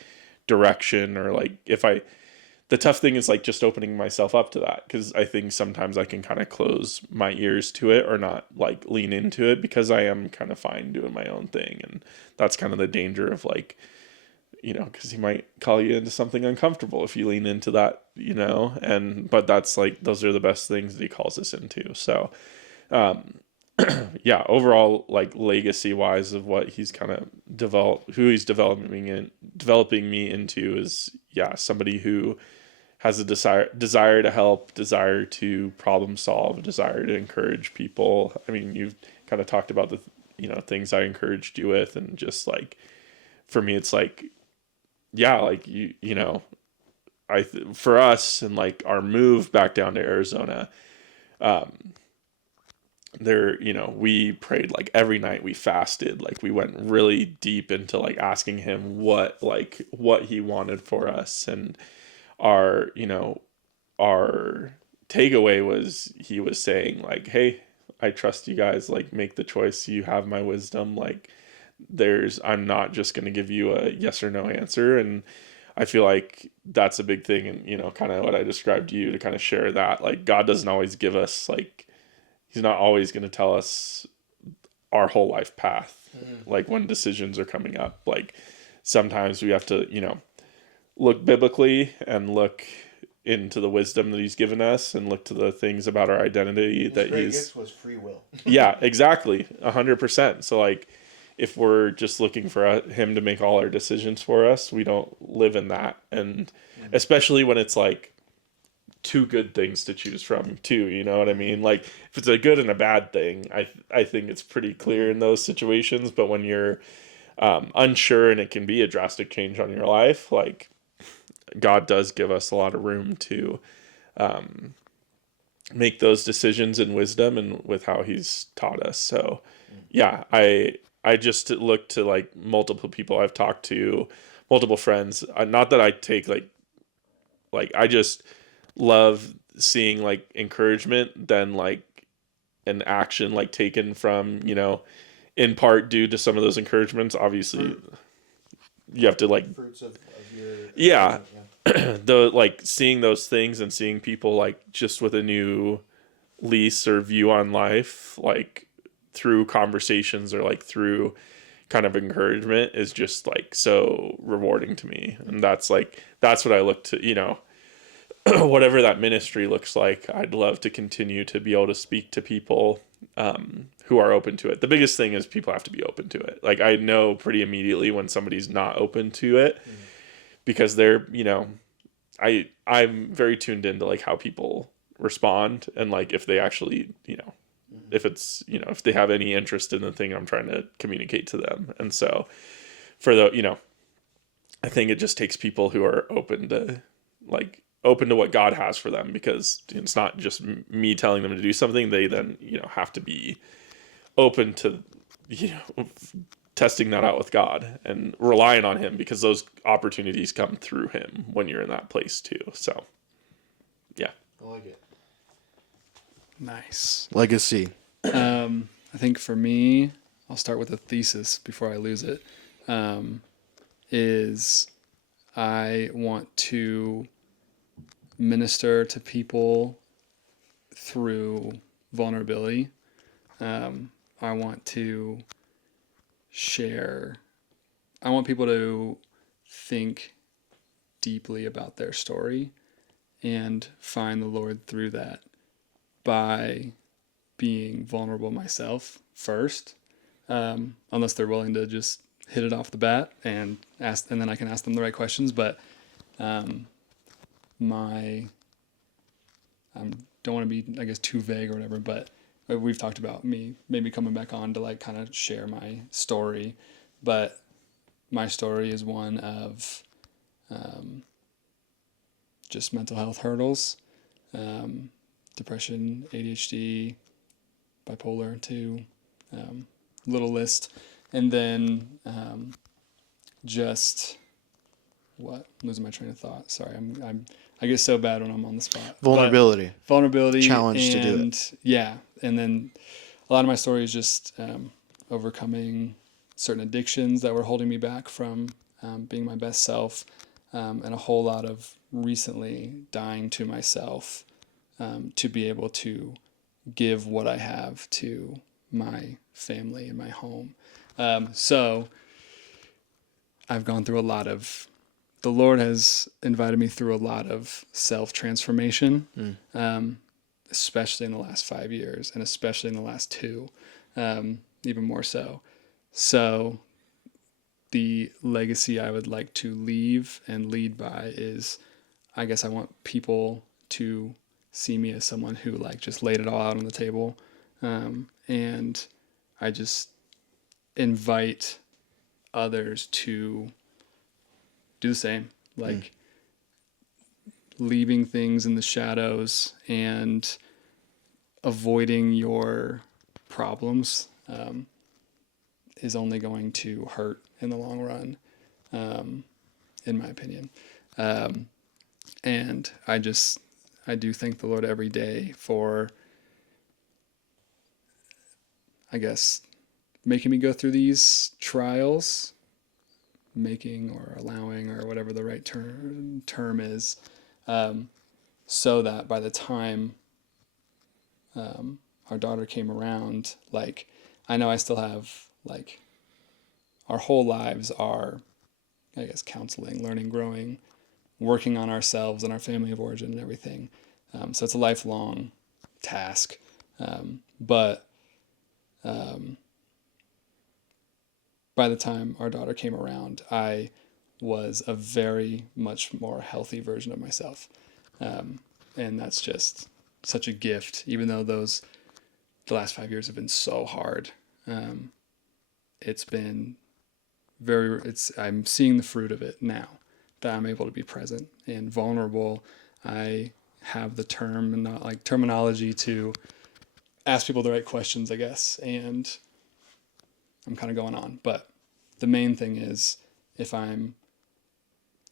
direction, or like the tough thing is like just opening myself up to that, because I think sometimes I can kind of close my ears to it or not like lean into it, because I am kind of fine doing my own thing. And that's kind of the danger of like, because he might call you into something uncomfortable if you lean into that, but that's like, those are the best things that he calls us into. So, yeah, overall, like legacy wise of what he's kind of who he's developing me into is, yeah, somebody who has a desire to help, desire to problem solve, desire to encourage people. I mean, you've kind of talked about the, things I encouraged you with, and just like, for me, it's like, yeah, like for us and like our move back down to Arizona, we prayed like every night, we fasted, like we went really deep into like asking him what he wanted for us. And our takeaway was, he was saying like, hey, I trust you guys, like make the choice, you have my wisdom, like I'm not just going to give you a yes or no answer. And I feel like that's a big thing. And, kind of what I described to you, to kind of share that, like, God doesn't always give us, like, he's not always going to tell us our whole life path. Like when decisions are coming up, like sometimes we have to, look biblically and look into the wisdom that he's given us, and look to the things about our identity that Vegas was free will. Yeah, exactly. 100%. So like, if we're just looking for him to make all our decisions for us, we don't live in that. And especially when it's like two good things to choose from too, you know what I mean? Like if it's a good and a bad thing, I think it's pretty clear in those situations. But when you're unsure and it can be a drastic change on your life, like God does give us a lot of room to make those decisions in wisdom and with how he's taught us. So yeah, I just look to like multiple people I've talked to, multiple friends. Not that I take like I just love seeing like encouragement than like an action like taken from, in part due to some of those encouragements. Obviously, you have to like fruits of your yeah. The like seeing those things and seeing people like just with a new lease or view on life, like through conversations or like through kind of encouragement, is just like so rewarding to me. And that's what I look to, whatever that ministry looks like, I'd love to continue to be able to speak to people who are open to it. The biggest thing is people have to be open to it. Like I know pretty immediately when somebody's not open to it, because I'm very tuned into like how people respond and like if they actually, if it's, if they have any interest in the thing I'm trying to communicate to them. And so for I think it just takes people who are open to what God has for them, because it's not just me telling them to do something. They then, have to be open to, testing that out with God and relying on him, because those opportunities come through him when you're in that place too. So, yeah. I like it. Nice. Legacy. I think for me, I'll start with a thesis before I lose it. Is I want to minister to people through vulnerability. I want to I want people to think deeply about their story and find the Lord through that by being vulnerable myself first, unless they're willing to just hit it off the bat and then I can ask them the right questions. But I don't want to be, I guess, too vague or whatever, but we've talked about me maybe coming back on to like kind of share my story, but my story is one of just mental health hurdles, depression, ADHD, bipolar 2, little list, and then losing my train of thought. Sorry, I get so bad when I'm on the spot. Vulnerability. Challenge to do it. Yeah, and then a lot of my story is just overcoming certain addictions that were holding me back from being my best self, and a whole lot of recently dying to myself to be able to give what I have to my family and my home. So I've gone through the Lord has invited me through a lot of self-transformation, especially in the last 5 years, and especially in the last 2, even more so. So the legacy I would like to leave and lead by is, I guess I want people to see me as someone who like just laid it all out on the table. And I just invite others to do the same, like leaving things in the shadows and avoiding your problems is only going to hurt in the long run, in my opinion. And I do thank the Lord every day for, I guess, making me go through these trials, making or allowing or whatever the right term is, so that by the time our daughter came around, like, I know I still have, like, our whole lives are, I guess, counseling, learning, growing, working on ourselves and our family of origin and everything. So it's a lifelong task. But by the time our daughter came around, I was a very much more healthy version of myself. And that's just such a gift, even though the last 5 years have been so hard. It's been I'm seeing the fruit of it now that I'm able to be present and vulnerable. I have the terminology to ask people the right questions, I guess, and I'm kind of going on. But the main thing is, if I'm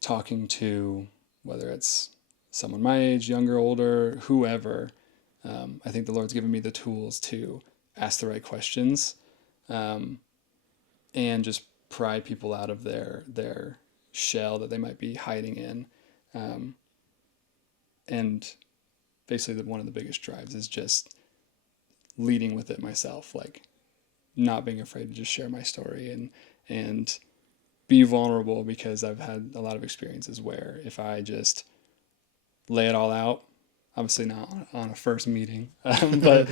talking to, whether it's someone my age, younger, older, whoever, I think the Lord's given me the tools to ask the right questions, and just pry people out of their shell that they might be hiding in. And basically one of the biggest drives is just leading with it myself, like not being afraid to just share my story and be vulnerable, because I've had a lot of experiences where if I just lay it all out, obviously not on a first meeting, but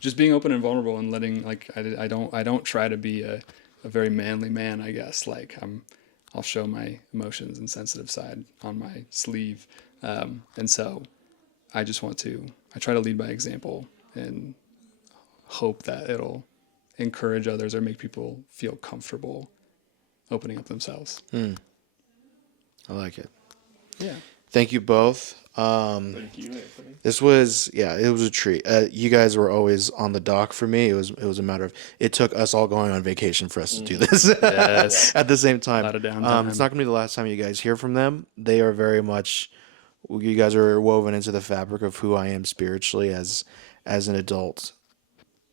just being open and vulnerable and letting, like, I don't try to be a very manly man, I guess. Like I'm I'll show my emotions and sensitive side on my sleeve. And so I try to lead by example and hope that it'll encourage others or make people feel comfortable opening up themselves. I like it. Yeah. Thank you both. Thank you, Anthony. This was, it was a treat. You guys were always on the dock for me. It was a matter of, it took us all going on vacation for us to do this Yes. at the same time. A lot of downtime. It's not going to be the last time you guys hear from them. They are very much, you guys are woven into the fabric of who I am spiritually as an adult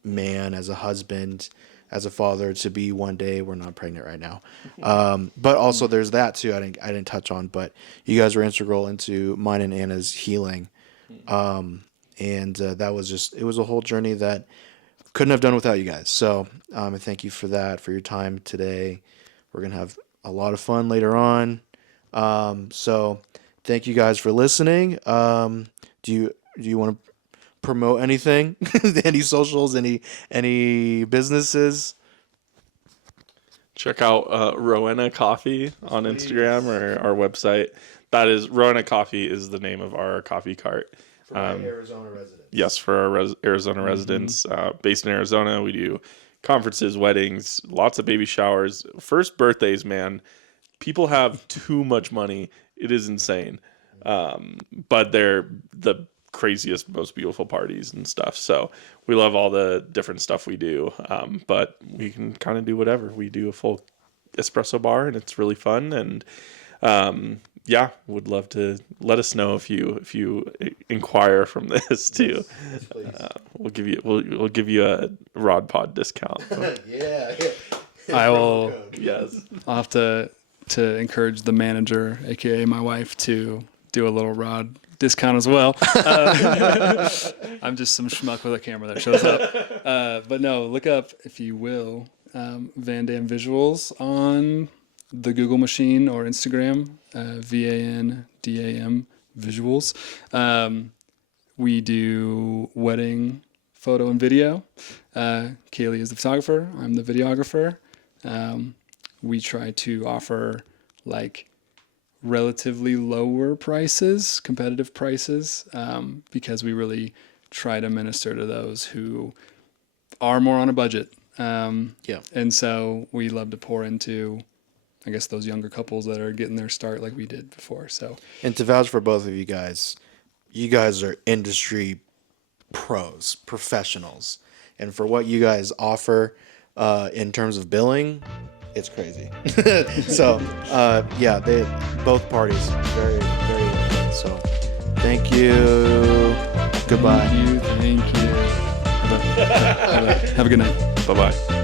man, as a husband, as a father to be one day. We're not pregnant right now. But also there's that too. I didn't touch on, but you guys were integral into mine and Anna's healing. And that was it was a whole journey that couldn't have done without you guys. So, I thank you for that, for your time today. We're going to have a lot of fun later on. So thank you guys for listening. Do you want to promote anything? Any socials, any businesses? Check out Rowena Coffee on Instagram or our website. That is, Rowena Coffee is the name of our coffee cart. For our Arizona residents. Yes, for our Arizona residents. Based in Arizona, we do conferences, weddings, lots of baby showers, first birthdays, man. People have too much money. It is insane. But they're the craziest, most beautiful parties and stuff. So we love all the different stuff we do. But we can kind of do whatever. We do a full espresso bar and it's really fun. And would love to let us know if you inquire from this too. Yes, please. We'll give you a Rod Pod discount. Yeah. I will. Yes. I'll have to encourage the manager, aka my wife, to do a little Rod discount as well. I'm just some schmuck with a camera that shows up. But no, look up, if you will, Van Dam Visuals on the Google machine or Instagram, VANDAM Visuals. We do wedding photo and video. Kaylee is the photographer. I'm the videographer. We try to offer relatively lower prices, competitive prices, because we really try to minister to those who are more on a budget. And so we love to pour into, I guess, those younger couples that are getting their start like we did before. So, and to vouch for both of you guys are industry pros, professionals. And for what you guys offer in terms of billing, it's crazy. So, both parties very, very well. So, thank you. Goodbye. Thank you. Have a good night. Bye-bye.